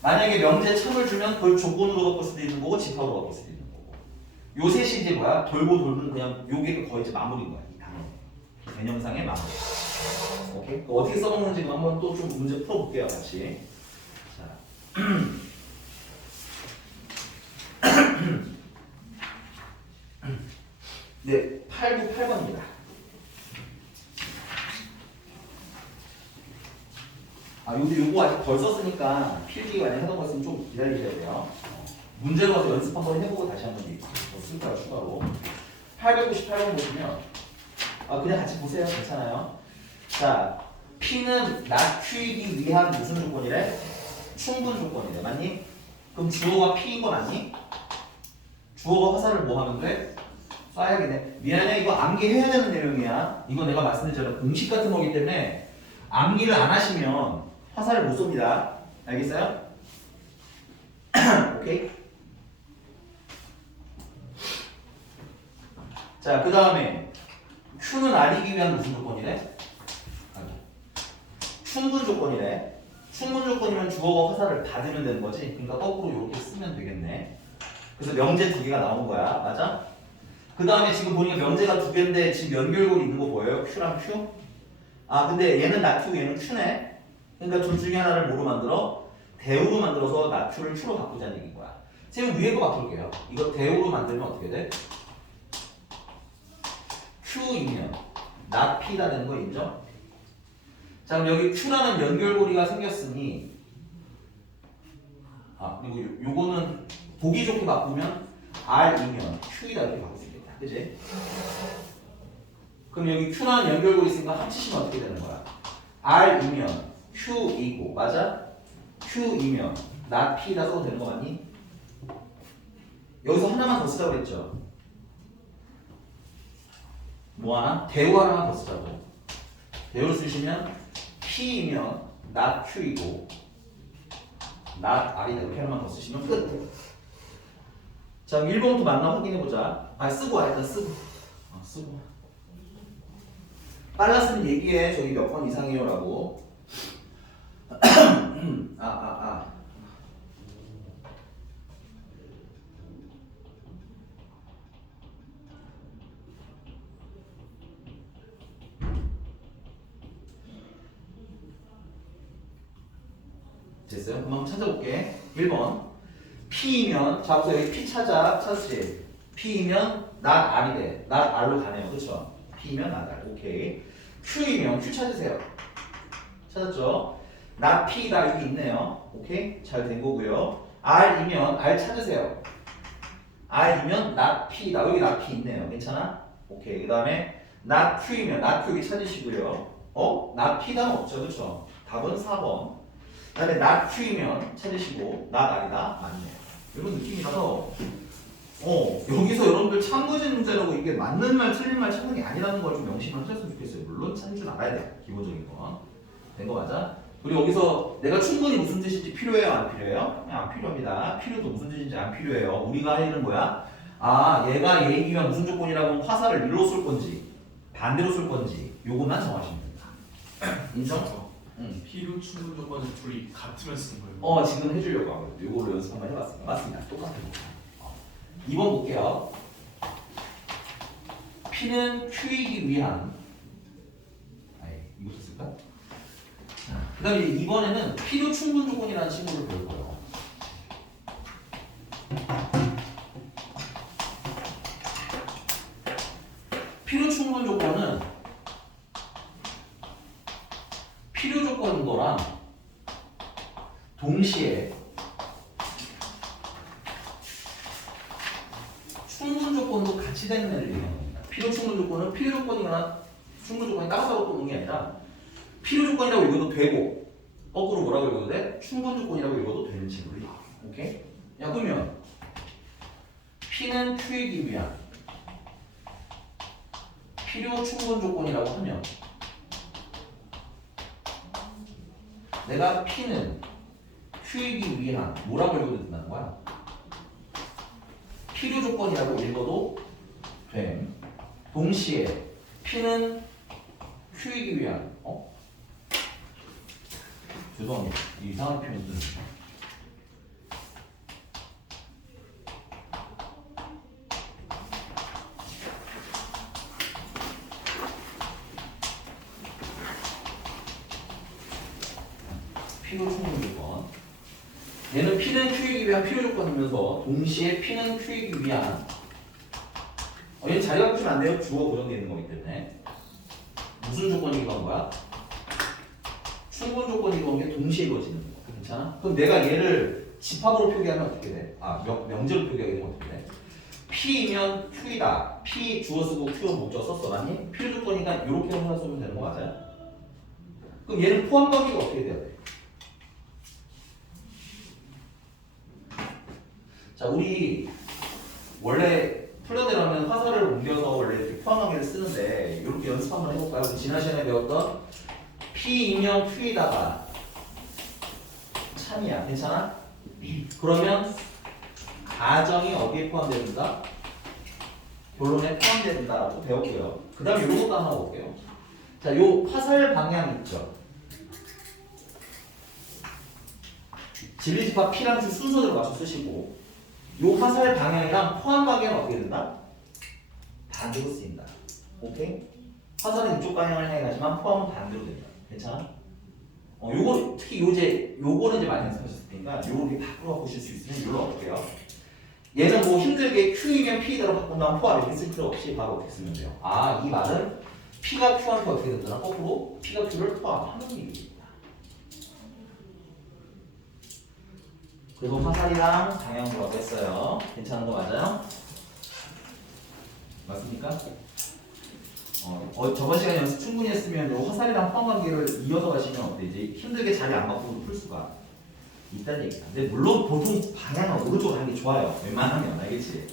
만약에 명제 참을 주면 그걸 조건으로 바꿀 수도 있는 거고 집합으로 바꿀 수도 있는 거고. 요 셋이 이제 뭐야? 돌고 돌면 그냥 요게 거의 이제 마무리인 거야. 이 단어. 개념상의 마무리. 오케이? 어떻게 써먹는지 한번 또 좀 문제 풀어볼게요. 같이. 자. 네, 898번입니다. 요거 아직 덜 썼으니까 필기 만약 하던 거 있으면 좀 기다리셔야 돼요. 문제로 와서 연습 한번 해보고 다시 한번 쓸 거예요, 추가로. 898번 보시면, 그냥 같이 보세요. 괜찮아요. 자, P는 낮추이기 위한 무슨 조건이래? 충분 조건이래. 맞니? 그럼 주어가 P인 거 맞니? 주어가 화살을 뭐 하면 돼? 쏴야겠네. 미안해, 이거 암기해야 되는 내용이야. 이거 내가 말씀드렸잖아. 공식 같은 거기 때문에 암기를 안 하시면 화살을 못 쏩니다. 알겠어요? 오케이? 자, 그 다음에 Q는 R이기 위한 무슨 조건이래? 충분 조건이래. 충분 조건이면 주어가 화살을 받으면 되는 거지. 그러니까 거꾸로 이렇게 쓰면 되겠네. 그래서 명제 두 개가 나온 거야. 맞아? 그 다음에 지금 보니까 명제가 두 개인데 지금 연결고리 있는 거 보여요? Q랑 Q? 근데 얘는 나Q, 얘는 Q네. 그러니까 둘 중에 하나를 뭐로 만들어? 대우로 만들어서 나Q를 Q로 바꾸자는 얘기인 거야. 지금 위에 거 바꿀게요. 이거 대우로 만들면 어떻게 돼? Q이면 나P가 되는 거 인정? 자, 그럼 여기 Q라는 연결고리가 생겼으니 그리고 요거는 보기 좋게 바꾸면 R이면 Q이다 이렇게 바꿀 수 있겠다. 그치? 그럼 여기 Q라는 연결고리 있으니까 합치시면 어떻게 되는 거야? R이면 Q이고 맞아? Q이면 나 P다 써도 되는 거 맞니? 여기서 하나만 더 쓰자고 그랬죠? 뭐 하나? 대우 하나만 더 쓰자고. 대우를 쓰시면 P이면 not Q이고 not R이다 이렇게 하나만 더 쓰시면 끝. 자, 1번부터 맞나 확인해보자. 쓰고 와. 일단 쓰고. 쓰고 와. 빨랐으면 얘기해. 저기 몇 번 이상이에요 라고. 됐어요? 그럼 한번 찾아볼게. 1번. P이면, 자, 보세요. 여기 P 찾았지? P이면 not R이 돼. not R로 가네요. 그쵸? P이면 not R. 오케이. Q이면 Q 찾으세요. 찾았죠? not P다. 여기 있네요. 오케이? 잘 된 거고요. R이면 R 찾으세요. R이면 not P다. 여기 not P 있네요. 괜찮아? 오케이. 그 다음에 not Q이면 not Q 여기 찾으시고요. not P다는 없죠. 그쵸? 답은 4번. 그 다음에 not Q이면 찾으시고 not R이다. 맞네요. 이런 느낌이라서 여기서 여러분들 참고진 문제라고 이게 맞는 말 틀린 말 찾는 게 아니라는 걸 좀 명심을 하셨으면 좋겠어요. 물론 찾을 줄 알아야 돼요. 기본적인 건. 된 거 맞아? 그리고 여기서 내가 충분히 무슨 뜻인지 필요해요? 안 필요해요? 그냥 안 필요합니다. 필요도 무슨 뜻인지 안 필요해요. 우리가 할 일은 뭐야? 아 얘가 얘기면 무슨 조건이라고 하면 화살을 일로 쏠 건지 반대로 쏠 건지 요것만 정하시면 됩니다. 인정? 필요 충분 조건은 둘이 같으면 쓰는 거예요. 지금 해주려고 하고 요거를 연습 한번 해봤습니다. 맞습니다. 똑같은 거. 2번 볼게요. P는 Q이기 위한 이거 썼을까? 그 다음에 이번에는 필요 충분 조건이라는 친구를 배울 거예요. 필요 충분 조건은 필요 조건인 거랑 동시에 충분 조건도 같이 되는 애를 얘기하는 겁니다. 필요 충분 조건은 필요 조건이거나 충분 조건이 따로따로 보는 게 아니라 필요 조건이라고 읽어도 되고 거꾸로 뭐라고 읽어도 돼? 충분 조건이라고 읽어도 되는 친구를 얘기해. 오케이? 야 그러면 P는 Q이기 위한 필요 충분 조건이라고 하면 내가 P는 Q이기 위한 뭐라고 읽어도 된다는 거야? 필요 조건이라고 읽어도 됨. 동시에 P는 Q이기 위한 죄송합니다. 이상한 표현 쓰는 필요 충분 조건. 얘는 P는 Q이기 위한 필요 조건이면서 동시에 P는 Q이기 위한 얘는 자리가 붙이면 안 돼요. 주어 고정되어 있는 거기 때문에 무슨 조건이기도 한 거야? 충분 조건이기도 한 게 동시에 이루어지는 거. 괜찮아? 그럼 내가 얘를 집합으로 표기하면 어떻게 돼? 명제로 표기하게 되면 어떻게 돼? P이면 Q이다. P 주어 쓰고 Q 목적 썼어. 맞니? 필요 조건이니까 이렇게 형사 쓰면 되는 거 맞아요? 그럼 얘는 포함 범위가 어떻게 돼야 돼? 자, 우리 원래 플러대로 하면 화살을 옮겨서 원래 이렇게 포함하기를 쓰는데 이렇게 연습 한번 해볼까요? 지난 시간에 배웠던 P이면 Q에다가 참이야. 괜찮아? 그러면 가정이 어디에 포함됩니다? 결론에 포함된다라고 배웠고요. 그 다음에 이런 것도 하나 볼게요. 자, 요 화살 방향 있죠? 진리집합 P랑 Q 순서대로 맞춰 쓰시고 요 화살 방향이랑 포함 방향은 어떻게 된다? 반대로 쓰인다. 오케이? 화살은 이쪽 방향을 향해 가지만 포함은 반대로 된다. 괜찮아? 요거 특히 요거는 이제 많이 연습하셨을 테니까 요렇게 바꾸어 보실 수 있으면 요로 어떻게 해요? 얘는 뭐 힘들게 Q이면 P대로 바꾼다면 포함 이렇게 쓸 필요 없이 바로 어떻게 쓰면 돼요? 이 말은 P가 Q한테 어떻게 된다나 거꾸로 P가 Q를 포함하는 얘기입니다. 그리고 화살이랑 방향 뭐라고 했어요? 괜찮은 거 맞아요? 맞습니까? 저번 시간에 연습 충분히 했으면 요 화살이랑 포함관계를 이어서 가시면 어때지? 힘들게 자리 안 바꾸고 풀 수가 있다는 얘기다. 근데 물론 보통 방향은 오른쪽으로 하는 게 좋아요. 웬만하면 알겠지?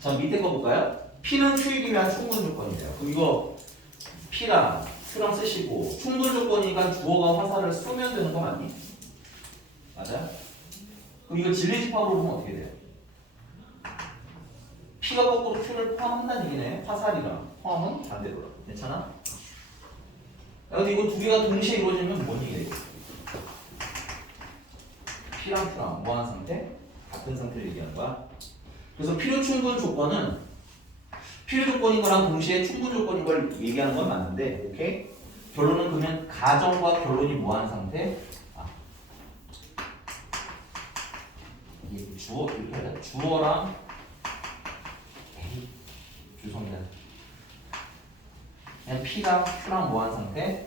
자, 밑에 거 볼까요? P는 Q이기 위한 충분 조건이래요. 그럼 이거 P랑 Q랑 쓰시고 충분 조건이니까 주어가 화살을 쏘면 되는 거 맞니? 맞아요? 그럼 이거 진리집합으로 보면 어떻게 돼요? P가 거꾸로 Q를 포함한다는 얘기네. 화살이랑 포함은 반대로. 괜찮아? 근데 이거 두 개가 동시에 이루어지면 뭔 얘기야? P랑 Q랑 뭐하는 상태? 같은 상태를 얘기하는 거야. 그래서 필요 충분 조건은 필요 조건인 거랑 동시에 충분 조건인 걸 얘기하는 건 맞는데, 오케이? 결론은 그러면 가정과 결론이 뭐한 상태? 이게 주어 이렇게 해야 돼. 주어랑 죄송합니다. 그냥 P랑 Q랑 뭐한 상태?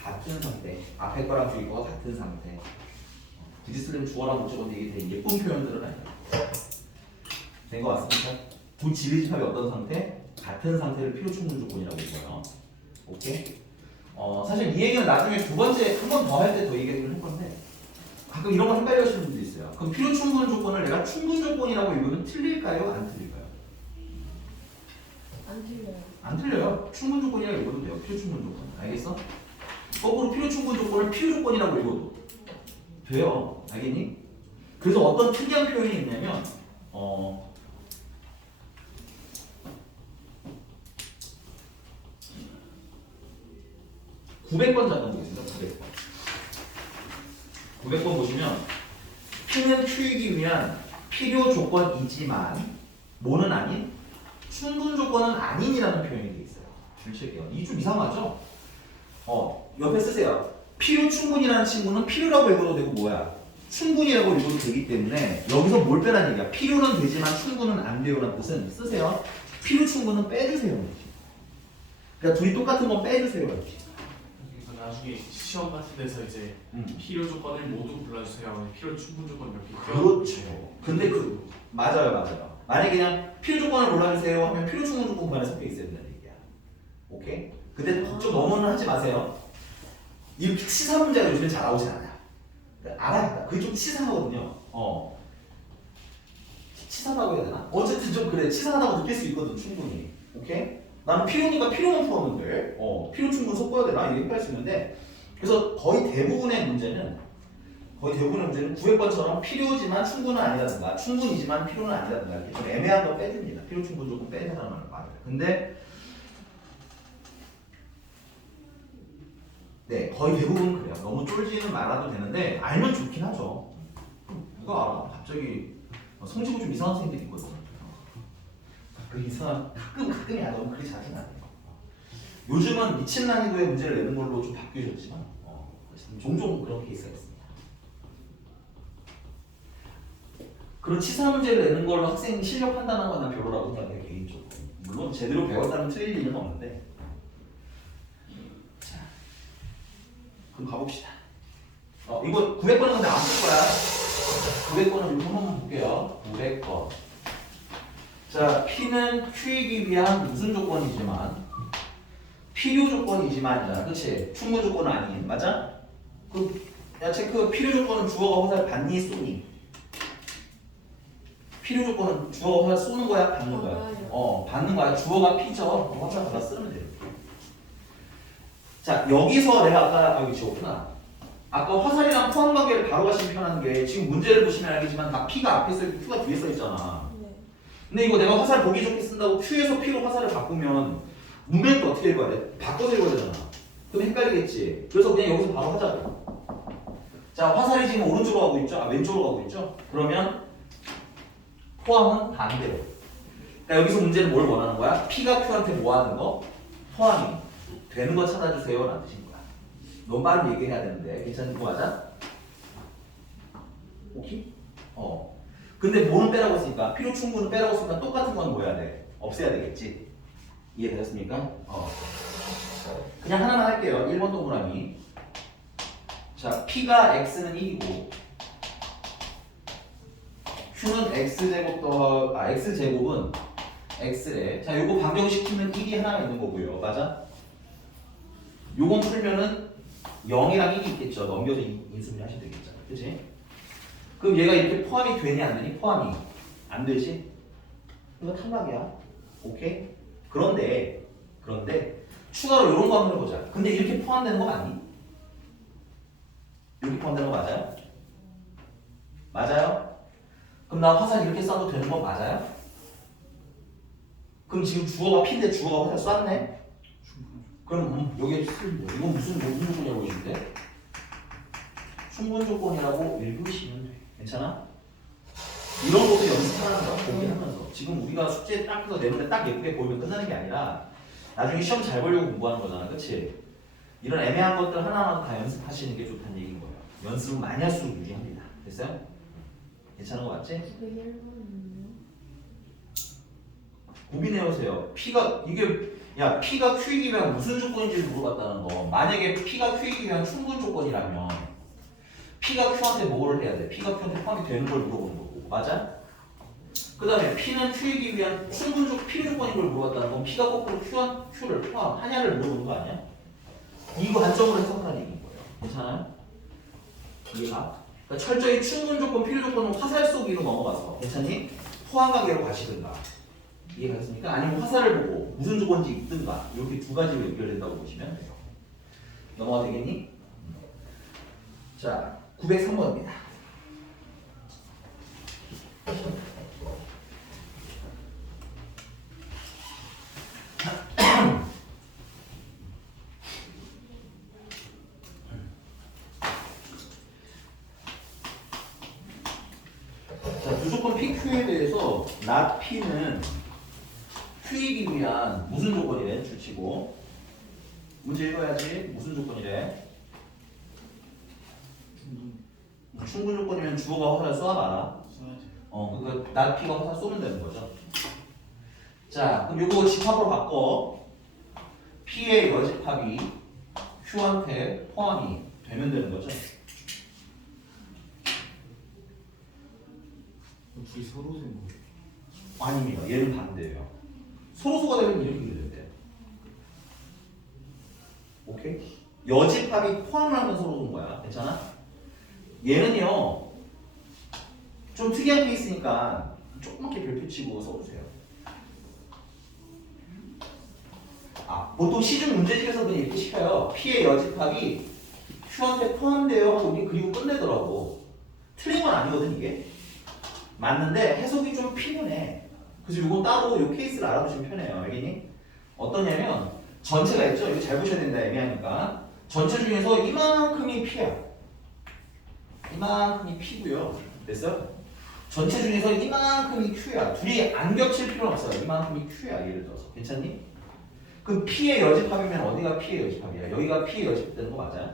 같은 상태. 앞에 거랑 뒤에 거가 같은 상태. 굳이 쓰려면 주어랑 목적어인데 이게 되게 예쁜 표현들은 아니에요. 된 거 맞습니까? 두 지리집합이 어떤 상태? 같은 상태를 필요 충분 조건이라고 해요. 오케이? 사실 이 얘기는 나중에 두 번째 한 번 더 할 때 더 얘기를 할 건데 가끔 이런 거 헷갈려 하시는 분도 있어요. 그럼 필요 충분 조건을 내가 충분 조건이라고 읽으면 틀릴까요? 안 틀릴까요? 안 틀려요. 안 틀려요. 충분 조건이라고 읽어도 돼요. 필요 충분 조건. 알겠어? 거꾸로 필요 충분 조건을 필요 조건이라고 읽어도 돼요. 알겠니? 그래서 어떤 특이한 표현이 있냐면 900번 잡는 거겠습니다. 900번 보시면 P는 Q이기 위한 필요 조건이지만 뭐는 아닌 충분 조건은 아닌이라는 표현이 되어 있어요. 줄칠게요. 이게 좀 이상하죠? 옆에 쓰세요. 필요 충분이라는 친구는 필요라고 읽어도 되고 뭐야? 충분이라고 읽어도 되기 때문에 여기서 뭘 빼라는 얘기야? 필요는 되지만 충분은 안 돼요라는 뜻은 쓰세요. 필요 충분은 빼주세요. 그러니까 둘이 똑같은 건 빼주세요. 이렇게. 그래서 나중에 시험 같은 데서 이제 필요 조건을 모두 골라주세요. 필요 충분 조건 이렇게. 그렇죠. 근데 맞아요. 만약에 그냥 필요 조건을 골라주세요 하면 필요 충분 조건만에 섞여 있어야 된다는 얘기야. 오케이? 근데 걱정 너무는 하지 마세요. 이렇게 치사 문제가 요즘에 잘 나오진 않아요. 알아요. 그게 좀 치사하거든요. 치사하다고 해야 되나? 어쨌든 좀 그래. 치사하다고 느낄 수 있거든, 충분히. 오케이? 나는 필요니까 필요만 풀어오면 돼. 필요 충분 섞어야 되나? 이게 헷갈릴 수 있는데. 그래서 거의 대부분의 문제는 900번처럼 필요지만 충분은 아니라든가, 충분이지만 필요는 아니라든가, 이렇게 좀 애매한 거 빼줍니다. 필요 충분 조금 빼내라는 말이에요. 근데, 네, 거의 대부분 그래요. 너무 쫄지는 말아도 되는데 알면 좋긴 하죠. 누가 알아? 갑자기 성질고 좀 이상한 선생님들이 있거든. 가끔이야. 너무 그리 자주는 안 해요. 요즘은 미친 난이도의 문제를 내는 걸로 좀 바뀌어졌지만 종종 그런 케이스가 있습니다. 그런 치사 문제를 내는 걸로 학생 실력 판단하는 건 난 별로라고 생각해요. 개인적으로. 물론 제대로 배웠다면 틀릴 일은 없는데. 그럼 가봅시다. 이거 900번은 근데 안 쓸 거야. 900번은 이거 한번 볼게요. 900번. 자, P는 Q이기 위한 무슨 조건이지만 필요 조건이지만이잖아. 그치? 충분 조건은 아닌. 맞아? 야, 체크. 필요 조건은 주어가 화살 받니 쏘니? 필요 조건은 주어가 화살 쏘는 거야? 받는 거야? 받는 거야. 주어가 P죠. 화살 받아 쓰면 돼. 자, 여기서 내가 여기 지웠구나. 아까 화살이랑 포함 관계를 바로 가시면 편한 게 지금 문제를 보시면 알겠지만 다 P가 앞에 써있고 Q가 뒤에 써있잖아. 네. 근데 이거 내가 화살 보기 좋게 쓴다고 Q에서 P로 화살을 바꾸면 문맥도 어떻게 읽어야 돼? 바꿔서 읽어야 되잖아. 그럼 헷갈리겠지. 그래서 그냥 여기서 바로 하자고. 자, 화살이 지금 오른쪽으로 가고 있죠? 왼쪽으로 가고 있죠? 그러면 포함은 반대로. 그러니까 여기서 문제는 뭘 원하는 거야? P가 Q한테 뭐 하는 거? 포함이 되는 거 찾아주세요 라는 뜻인 거야. 너무 빠르게 얘기해야 되는데 괜찮은 거 맞아? 오케이? 근데 뭐는 빼라고 했으니까 필요 충분은 빼라고 했으니까 똑같은 건 뭐 해야 돼? 없애야 되겠지? 이해되셨습니까? 그냥 하나만 할게요. 1번 동그라미. 자, P가 X는 1이고 Q는 X제곱은 X래. 자, 요거 방정식키는 1이 하나가 있는 거고요. 맞아? 요건 풀면은 0이랑 1이 있겠죠. 넘겨서 인수분해 하시면 되겠죠. 그치? 그럼 얘가 이렇게 포함이 되니 안 되니? 포함이 안 되지? 이거 탈락이야. 오케이? 그런데 추가로 이런 거 한번 해보자. 근데 이렇게 포함되는 거 맞니? 이렇게 포함되는 거 맞아요? 맞아요? 그럼 나 화살 이렇게 쏴도 되는 거 맞아요? 그럼 지금 주어가 P인데 주어가 화살 쐈네? 그럼 여기에 이건 무슨 조건이라고 있는데? 충분 조건이라고 읽으시면 돼. 괜찮아? 이런 것도 연습하는 거야. 공부하면서. 지금 우리가 숙제 딱 해서 내는데 딱 예쁘게 보이면 끝나는 게 아니라 나중에 시험 잘 보려고 공부하는 거잖아. 그치? 이런 애매한 것들 하나하나 다 연습하시는 게 좋다는 얘기인 거예요. 연습을 많이 할수록 유리합니다. 됐어요? 괜찮은 거 맞지? 901번이네요. 고민해보세요. P가 이게 야 P가 Q이기 위한 무슨 조건인지 물어봤다는 거. 만약에 P가 Q이기 위한 충분 조건이라면 P가 Q한테 뭐를 해야 돼? P가 Q한테 포함이 되는 걸 물어보는 거고. 맞아? 그 다음에 P는 Q이기 위한 충분 필요 조건인 걸 물어봤다는 건 P가 거꾸로 Q를 포함하냐를 물어보는 거 아니야? 이 관점으로 해석하는 얘기인 거예요. 괜찮아요? 이해가? 그러니까 철저히 충분 조건, 필요 조건은 화살 쏘기로 넘어가서 괜찮니? 포함 관계로 가시든가. 이해가 됐습니까? 아니면 화살을 보고 무슨 조건인지 읽든가. 이렇게 두 가지로 연결된다고 보시면 돼요. 넘어가 되겠니? 자, 903번입니다. 자, 무조건 PQ에 대해서 not P는 Q이기 위한 무슨 조건이래? 줄치고 문제 읽어야지. 무슨 조건이래? 충분 조건이면 주어가 화살 쏘아봐라. 그러니까 not P가 화살 쏘면 되는 거죠. 자, 그럼 이거 집합으로 바꿔. P의 여집합이 Q한테 포함이 되면 되는 거죠. 둘이 서로 되는 거예요. 아닙니다. 얘는 반대예요. 서로소가 되면 이렇게 돼요. 오케이? 여집합이 포함을 하면 서로소인 거야. 괜찮아? 얘는요 좀 특이한 케이스니까 조그맣게 별표 치고 써보세요. 보통 시중 문제집에서 그냥 이렇게 시켜요. P의 여집합이 Q한테 포함돼요 하고 우리 그리고 끝내더라고. 틀린 건 아니거든 이게. 맞는데 해석이 좀 필요해. 그래서 이건 따로 이 케이스를 알아두시면 편해요. 알겠니? 어떠냐면 전체가 있죠? 이거 잘 보셔야 된다. 애매하니까. 전체 중에서 이만큼이 P야. 이만큼이 P고요. 됐어? 전체 중에서 이만큼이 Q야. 둘이 안 겹칠 필요는 없어요. 이만큼이 Q야. 예를 들어서. 괜찮니? 그럼 P의 여집합이면 어디가 P의 여집합이야? 여기가 P의 여집되는 거 맞아요?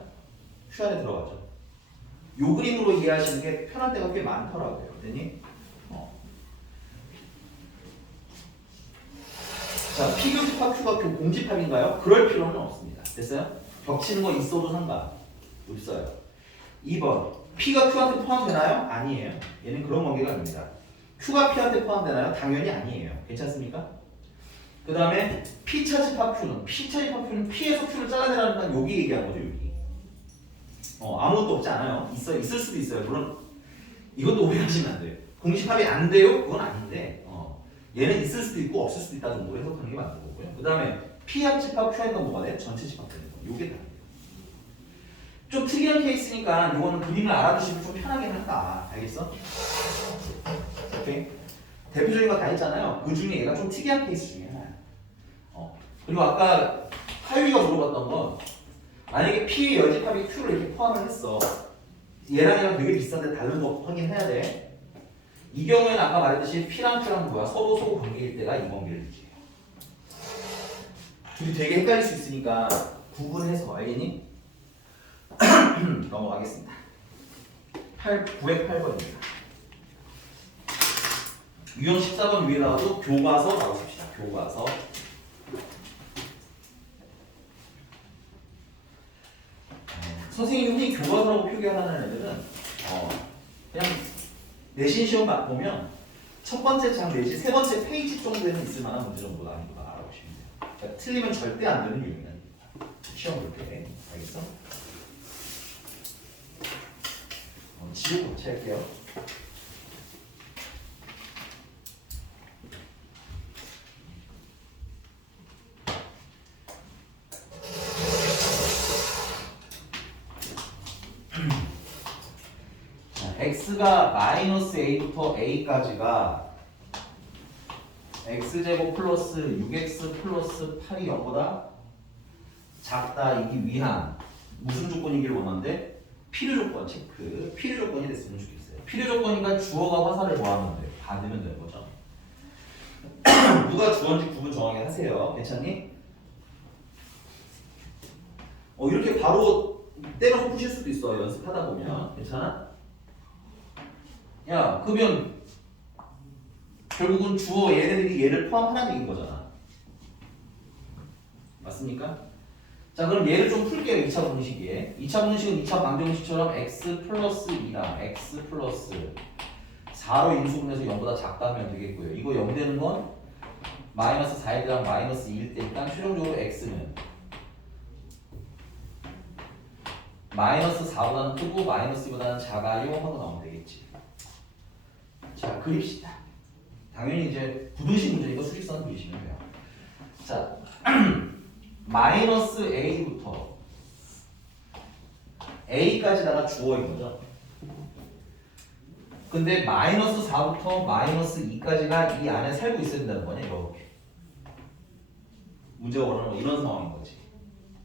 Q 안에 들어가죠. 요 그림으로 이해하시는 게 편할 때가 꽤 많더라고요. 됐니? 자, P교집합, Q가 공집합인가요? 그럴 필요는 없습니다. 됐어요? 겹치는 거 있어도 상관없어요. 2번, P가 Q한테 포함되나요? 아니에요. 얘는 그런 관계가 아닙니다. Q가 P한테 포함되나요? 당연히 아니에요. 괜찮습니까? 그 다음에 P차집합 Q는 P에서 Q를 잘라내라는 여기 얘기한 거죠. 여기. 아무것도 없지 않아요. 있을 수도 있어요. 물론 이것도 오해하시면 안 돼요. 공집합이 안 돼요? 그건 아닌데 얘는 있을 수도 있고 없을 수도 있다 정도로 해석하는 게 맞는 거고요. 그 다음에 P합집합 Q는 뭐가 돼? 전체 집합 되는 거. 요게 다예요. 좀 특이한 케이스니까 이거는 그림을 알아두시면 좀 편하긴 한다. 알겠어? 오케이? 대표적인 거 다 있잖아요. 그 중에 얘가 좀 특이한 케이스 중에 하나야. 그리고 아까 하유이가 물어봤던 건 만약에 P의 여집합이 Q를 이렇게 포함을 했어. 얘랑 되게 비슷한데 다른 거 확인해야 돼. 이 경우에는 아까 말했듯이 P랑 Q랑 뭐야? 서로 소고 관계일 때가 이 관계를 유지해요. 둘이 되게 헷갈릴 수 있으니까 구분해서 알겠니? 넘어가겠습니다. 908번입니다. 유형 14번 위에 나와도 교과서 나오십시다. 교과서. 선생님이 교과서라고 표기하는 애들은 그냥 내신 시험 보면 첫 번째 장 내지 세 번째 페이지 정도에는 있을 만한 문제 정도 난이도가 알아보시면 돼요. 그러니까 틀리면 절대 안 되는 유형이야. 시험 볼 때. 알겠어? 지우고 같이 할게요. x가 마이너스 a부터 a까지가 x제곱 플러스 6x 플러스 8이 0보다 작다 이기 위한 무슨 조건이기를 원하는데 필요 조건 체크. 필요 조건이 됐으면 좋겠어요. 필요 조건이니까 주어가 화살을 뭐하면 돼요? 받으면 되는 거죠. 누가 주어인지 구분 정하게 하세요. 괜찮니? 이렇게 바로 때려서 푸실 수도 있어. 연습하다 보면. 괜찮아? 야, 그러면 결국은 주어 얘네들이 얘를 포함하라는 얘기인 거잖아. 맞습니까? 자, 그럼 얘를 좀 풀게요. 2차 분식에. 2차 분식은 2차 방정식처럼 x 플러스 2랑 x 플러스 4로 인수분해서 0보다 작다면 되겠고요. 이거 0 되는 건 마이너스 4에 대한 마이너스 2일 때니까 최종적으로 x는 마이너스 4보다는 크고 마이너스 2보다는 작아요 하고 나오면 되겠지. 자, 그립시다. 당연히 이제 부등식 문제니까 수직선 그리시면 돼요. 자, 마이너스 a부터 a까지다가 주어인 거죠. 근데 마이너스 4부터 마이너스 2까지가 이 안에 살고 있어야 된다는 거냐, 이렇게. 문제가 원하는 건 이런 상황인 거지.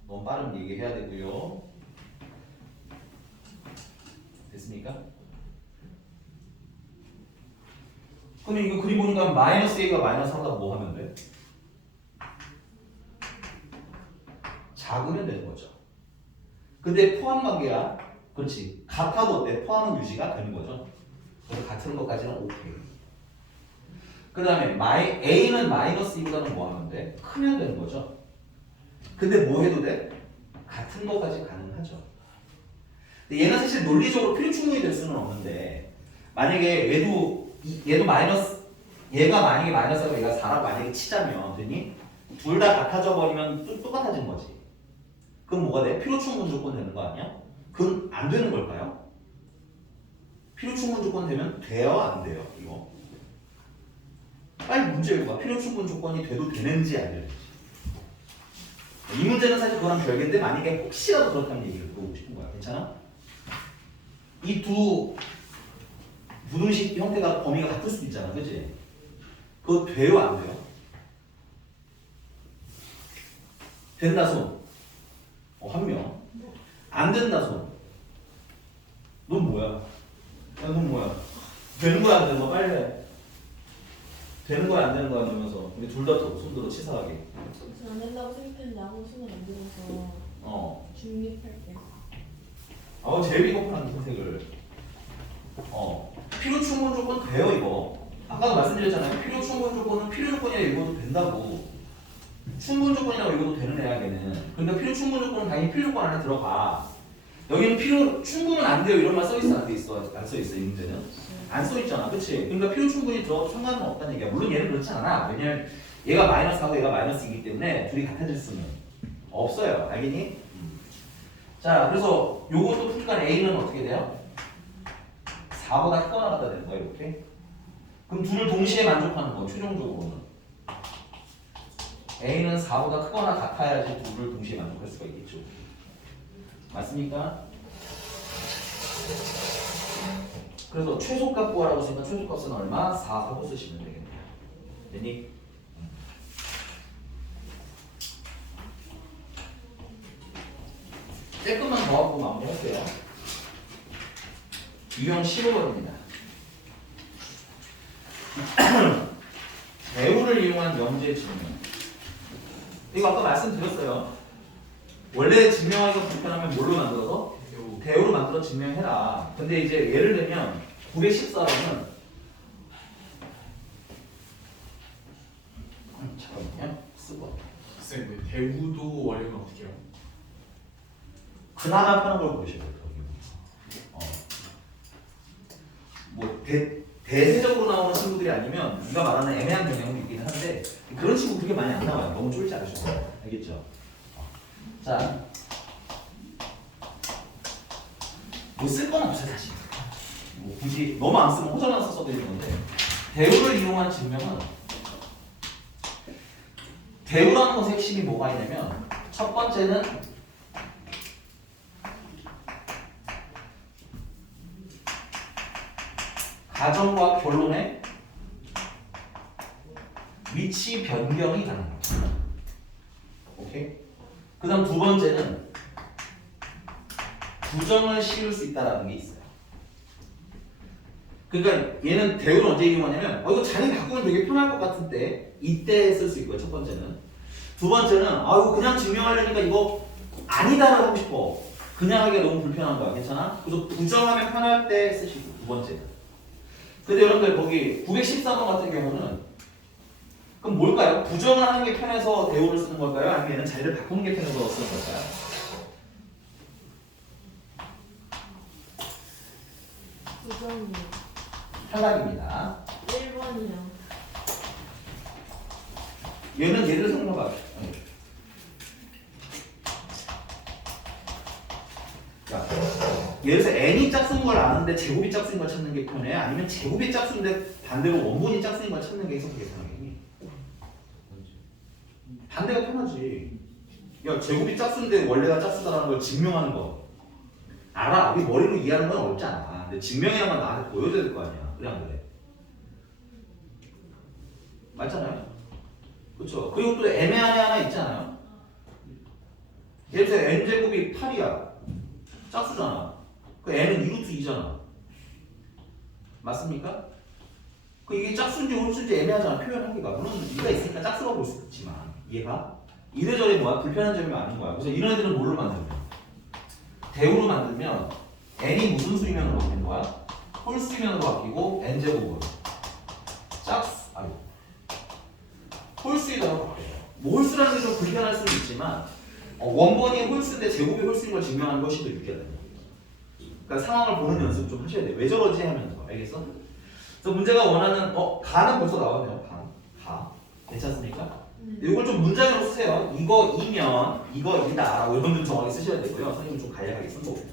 너무 빠른 얘기해야 되고요. 됐습니까? 그러면 이거 그림 보니까 마이너스 a가 마이너스 4보다 뭐 하면 돼? 작으면 되는 거죠. 근데 포함 관계야. 그렇지. 같아도 어때? 포함은 유지가 되는 거죠. 그래서 같은 것까지는 오케이. 그 다음에 a는 마이너스 2보다는 뭐 하면 돼? 크면 되는 거죠. 근데 뭐 해도 돼? 같은 것까지 가능하죠. 근데 얘는 사실 논리적으로 필요 충분히 될 수는 없는데 만약에 얘도 마이너스 얘가 만약에 마이너스하고 얘가 4라고 만약에 치자면 되니? 둘 다 같아져 버리면 똑같아진 거지. 그럼 뭐가 돼? 필요 충분 조건 되는 거 아니야? 그건 안 되는 걸까요? 필요 충분 조건 되면 돼요? 안 돼요? 이거 빨리 문제 읽어봐. 필요 충분 조건이 돼도 되는지 안 되는지. 이 문제는 사실 그거랑 별개인데 만약에 혹시라도 그렇다는 얘기를 보고 싶은 거야. 괜찮아? 이 두 부등식 형태가 범위가 같을 수도 있잖아. 그치? 그거 돼요? 안 돼요? 된다 손. 한 명. 안 된다 손. 넌 뭐야? 야, 넌 뭐야? 되는 거야 안 되는 거야? 빨리 해. 되는 거야 안 되는 거야 이러면서 우리 둘 다 손들어 치사하게. 전 안 된다고 생각했는데 아무 손을 안 들어서 중립할게. 제일 비겁한 선택을. 필요 충분 조건 돼요 이거. 아까도 말씀드렸잖아요. 필요 충분 조건은 필요 조건이라 읽어도 된다고. 충분 조건이라고 읽어도 되는 애야 걔는. 그러니까 필요 충분 조건은 당연히 필요 조건 안에 들어가. 여기는 필요 충분은 안 돼요 이런 말 써 있어 안 돼 있어? 안 써 있어 이 문제는. 안 써 있잖아, 그렇지? 그러니까 필요 충분히 들어가도 상관은 없다는 얘기야. 물론 얘는 그렇지 않아. 왜냐면 얘가 마이너스하고 얘가 마이너스이기 때문에 둘이 같아질 수는 없어요. 알겠니? 자, 그래서 요것도 풀니까 A는 어떻게 돼요? 4보다 크거나 같다 되는 거야 이렇게. 그럼 둘을 동시에 만족하는 거 최종적으로는 A는 4보다 크거나 같아야지 둘을 동시에 만족할 수가 있겠죠. 맞습니까? 그래서 최소값 구하라고 했으니까 최소값은 얼마? 4 하고 쓰시면 되겠네요. 됐니? 조금만 더 하고 마무리할게요. 유형 15번입니다. 배우를 이용한 명제 증명. 이거 아까 말씀드렸어요. 원래 증명하기가 불편하면 뭘로 만들어서? 대우로 만들어 증명해라. 근데 이제 예를 들면 914번은 잠깐만요. 쓰고 쌤, 대우도 원래는 어떻게 해요? 그나마 편한 걸 고르셔야 돼요. 뭐 대세적으로 나오는 친구들이 아니면 네가 말하는 애매한 경향도 있긴 한데 그런 친구 그렇게 많이 안 나와요. 너무 쫄지 않으셔서. 알겠죠? 자, 뭐 쓸 건 없어요 사실. 뭐 굳이 너무 안 쓰면 호전만 써도 되는 건데 대우를 이용한 증명은 대우라는 것의 핵심이 뭐가 있냐면 첫 번째는 가정과 결론의 위치 변경이 가능합니다. 오케이? 그 다음 두 번째는 부정을 씌울 수 있다는 게 있어요. 그러니까 얘는 대우를 언제 이용하냐면 이거 자리 바꾸면 되게 편할 것 같은데 이때 쓸 수 있고요. 첫 번째는. 두 번째는 이거 그냥 증명하려니까 이거 아니다를 하고 싶어. 그냥 하기가 너무 불편한 거야. 괜찮아? 그래서 부정하면 편할 때 쓰시고 두 번째. 근데 여러분들 거기 914번 같은 경우는 그럼 뭘까요? 부정을 하는 게 편해서 대우를 쓰는 걸까요? 아니면 자리를 바꾸는 게 편해서 쓰는 걸까요? 부정이요. 탈락입니다. 1번이요. 얘는 예를 들어봐. 자, 예를 들어서 n이 짝수인 걸 아는데 제곱이 짝수인 걸 찾는 게 편해? 아니면 제곱이 짝수인데 반대로 원본이 짝수인 걸 찾는 게 해석하기 편하겠니? 반대가 편하지. 야, 제곱이 짝수인데 원래가 짝수다라는 걸 증명하는 거 알아. 우리 머리로 이해하는 건 어렵지 않아. 근데 증명이라는 건 나한테 보여줘야 될 거 아니야. 그래 안 그래? 맞잖아요. 그렇죠. 그리고 또 애매한 애 하나 있잖아요. 예를 들어서 n제곱이 8이야. 짝수잖아. 그 n은 2루트 2잖아. 맞습니까? 그 이게 짝수인지 홀수인지 애매하잖아. 표현하기가. 물론 2가 있으니까 짝수라고 볼 수 있지만 얘가 이래저래 뭐야? 불편한 점이 많은 거야. 그래서 이런 애들은 뭘로 만들면? 대우로 만들면 n이 무슨 수이면으로 바뀌는 거야? 홀수이면으로 바뀌고 n제곱은 짝수, 아니 홀수이라고 바뀌어요. 뭐 홀수라는 게 좀 불편할 수는 있지만 원본이 홀수인데 제곱이 홀수인 걸 증명하는 것이 더 유리하다. 그러니까 상황을 보는 연습 좀 하셔야 돼. 왜 저러지 하면서. 알겠어? 그래서 문제가 원하는 가는 벌써 나왔네요. 가. 괜찮습니까? 이걸 좀 문장으로 쓰세요. 이거 이면 이거이다라고 여러분들 정확히 쓰셔야 되고요. 선생님 좀 간략하게 쓴 거고.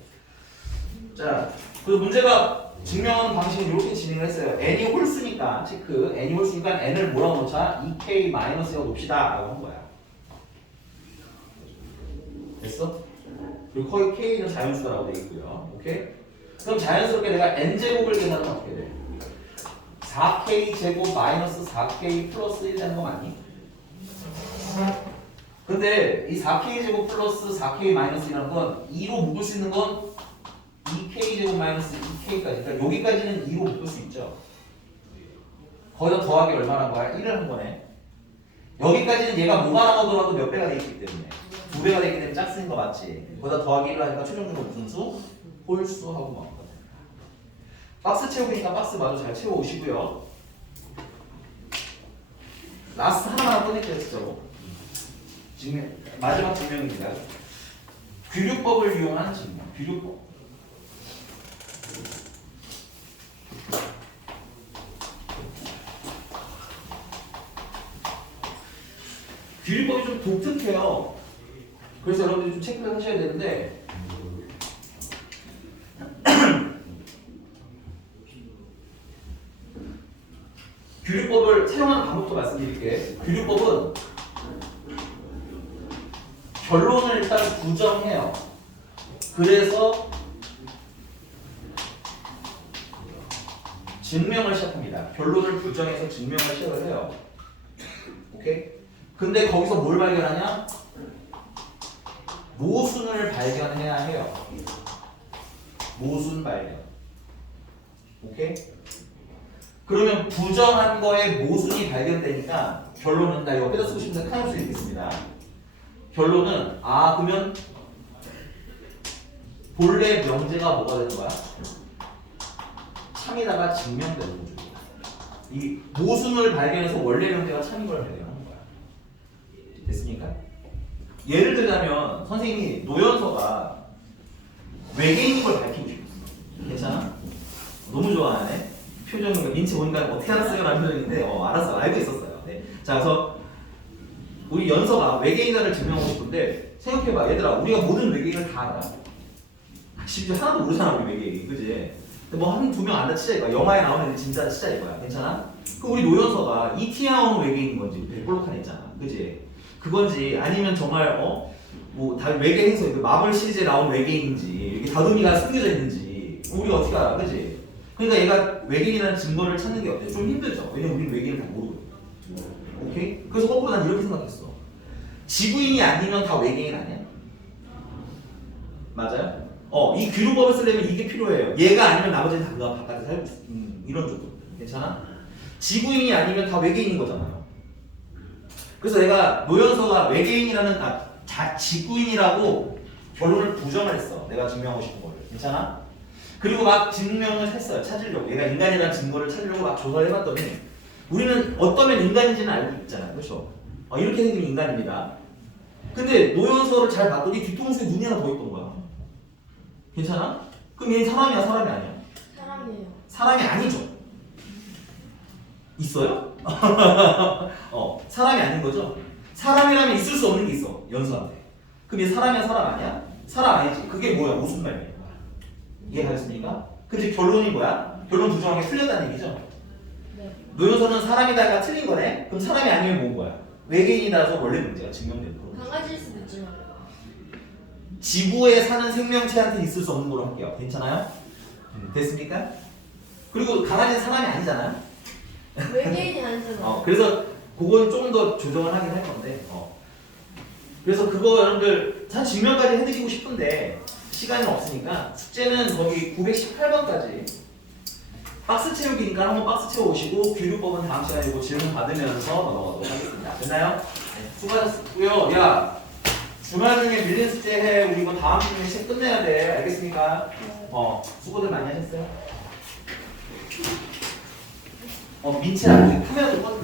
자, 그래서 문제가 증명하는 방식은 이렇게 진행을 했어요. n이 홀수니까 체크. n이 홀수니까 n을 몰아놓자 2k-여 놉시다라고 한 거야. 됐어? 그리고 거의 k는 자연수다라고 되어 있고요. 오케이? 그럼 자연스럽게 내가 n제곱을 계산하면 어떻게 돼? 4k 제곱 마이너스 4k 플러스 1 되는 거 맞니? 근데 이 4k 제곱 플러스 4k 마이너스 1이라는 건 2로 묶을 수 있는 건 2k 제곱 마이너스 2k까지. 그러니까 여기까지는 2로 묶을 수 있죠. 거기다 더하기 얼마나 한 거야? 1을 한 거네. 여기까지는 얘가 뭐가 나오더라도 몇 배가 돼 있기 때문에 2배가 되기 때문에 짝수인 거 맞지? 거기다 더하기 1을 하니까 최종적으로 무슨 수? 홀수하고 막 박스 채우기니까 박스 마저 잘 채워오시고요. 라스트 하나만 꺼낼게요. 진짜로. 마지막 증명입니다. 규律법을 이용한 증명. 규律법. 규律법이 좀 독특해요. 그래서 여러분들이 좀 체크를 하셔야 되는데 규律법을 사용하는 방법도 말씀드릴게요. 규律법은 결론을 일단 부정해요. 그래서 증명을 시작합니다. 결론을 부정해서 증명을 시작을 해요. 오케이? 근데 거기서 뭘 발견하냐? 모순을 발견해야 해요. 모순 발견. 오케이? 그러면 부정한 거에 모순이 발견되니까 결론은 나 이거 빼다 쓰고 싶은데 칸을 수 있겠습니다. 결론은 그러면 본래 명제가 뭐가 되는 거야? 참이다가 증명되는 거죠. 이 모순을 발견해서 원래 명제가 참인 걸 발견하는 거야. 됐습니까? 예를 들자면 선생님이 노연서가 외계인인 걸 밝히고 싶었어. 괜찮아? 너무 좋아하네. 표정이 민치 보니까 어떻게 알았어요? 라는 표정인데 알았어. 알고 있었어요. 네. 자, 그래서 우리 연서가 외계인을 증명하고 싶은데 생각해봐. 얘들아, 우리가 모든 외계인을 다 알아. 심지어 하나도 모르잖아, 우리 외계인. 그지? 뭐 한 두 명 안다 치자 이거야. 영화에 나오는 애들 진짜 치자 이거야. 괜찮아? 그 우리 노연서가 ET에 나오는 외계인인 건지 백블록칸 있잖아. 그지? 그건지 아니면 정말 뭐 다 외계인에서 마블 시리즈에 나온 외계인인지 이렇게 다듬이가 숨겨져 있는지 우리가 어떻게 알아? 그지? 그러니까 얘가 외계인이라는 증거를 찾는 게 어때? 좀 힘들죠. 왜냐면 우리는 외계인을 다 모르거든. 오케이? 그래서 거꾸로 난 이렇게 생각했어. 지구인이 아니면 다 외계인 아니야? 맞아요? 이 규律법을 쓰려면 이게 필요해요. 얘가 아니면 나머지는 다 그가 바깥에 살고 있어. 이런 쪽으로. 괜찮아? 지구인이 아니면 다 외계인인 거잖아요. 그래서 내가 노연서가 외계인이라는 지구인이라고 결론을 부정을 했어. 내가 증명하고 싶은 거를. 괜찮아? 그리고 막 증명을 했어요. 찾으려고. 얘가 인간이라는 증거를 찾으려고 막 조사를 해봤더니 우리는 어떠면 인간인지는 알고 있잖아요. 그렇죠? 이렇게 생기면 인간입니다. 근데 노연서를 잘 봤더니 뒤통수에 눈이 하나 더 있던 거야. 괜찮아? 그럼 얘는 사람이야, 사람이 아니야? 사람이에요. 사람이 아니죠. 있어요? 사람이 아닌 거죠? 사람이라면 있을 수 없는 게 있어. 연수한테. 그럼 얘 사람이야, 사람 아니야? 사람 아니지. 그게 뭐야? 오순말이야. 이해가셨습니까? 근데 결론이 뭐야? 결론 부정하게 틀렸다는 얘기죠? 네. 노연서는 사람이다가 틀린 거네? 그럼 사람이 아니면 뭔 거야? 외계인이라서 원래 문제가 증명되는 거. 강아지일 수도 있지만. 지구에 사는 생명체한테 있을 수 없는 걸로 할게요. 괜찮아요? 됐습니까? 그리고 강아지는 사람이 아니잖아요? 외계인이 아니잖아요. 그래서 그건 조금 더 조정을 하긴 할 건데. 그래서 그거 여러분들 한 증명까지 해드리고 싶은데 시간이 없으니까 숙제는 거기 918번까지 박스 채우기니까 한번 박스 채워오시고 교류법은 다음 시간에 이거 질문 받으면서 넘어가도록 하겠습니다. 됐나요? 네, 수고하셨고요. 야, 주말 중에 밀린 숙제 해. 우리 이거 다음 주에 책 끝내야 돼. 알겠습니까? 수고들 많이 하셨어요. 민채 카메라 좀 꺼.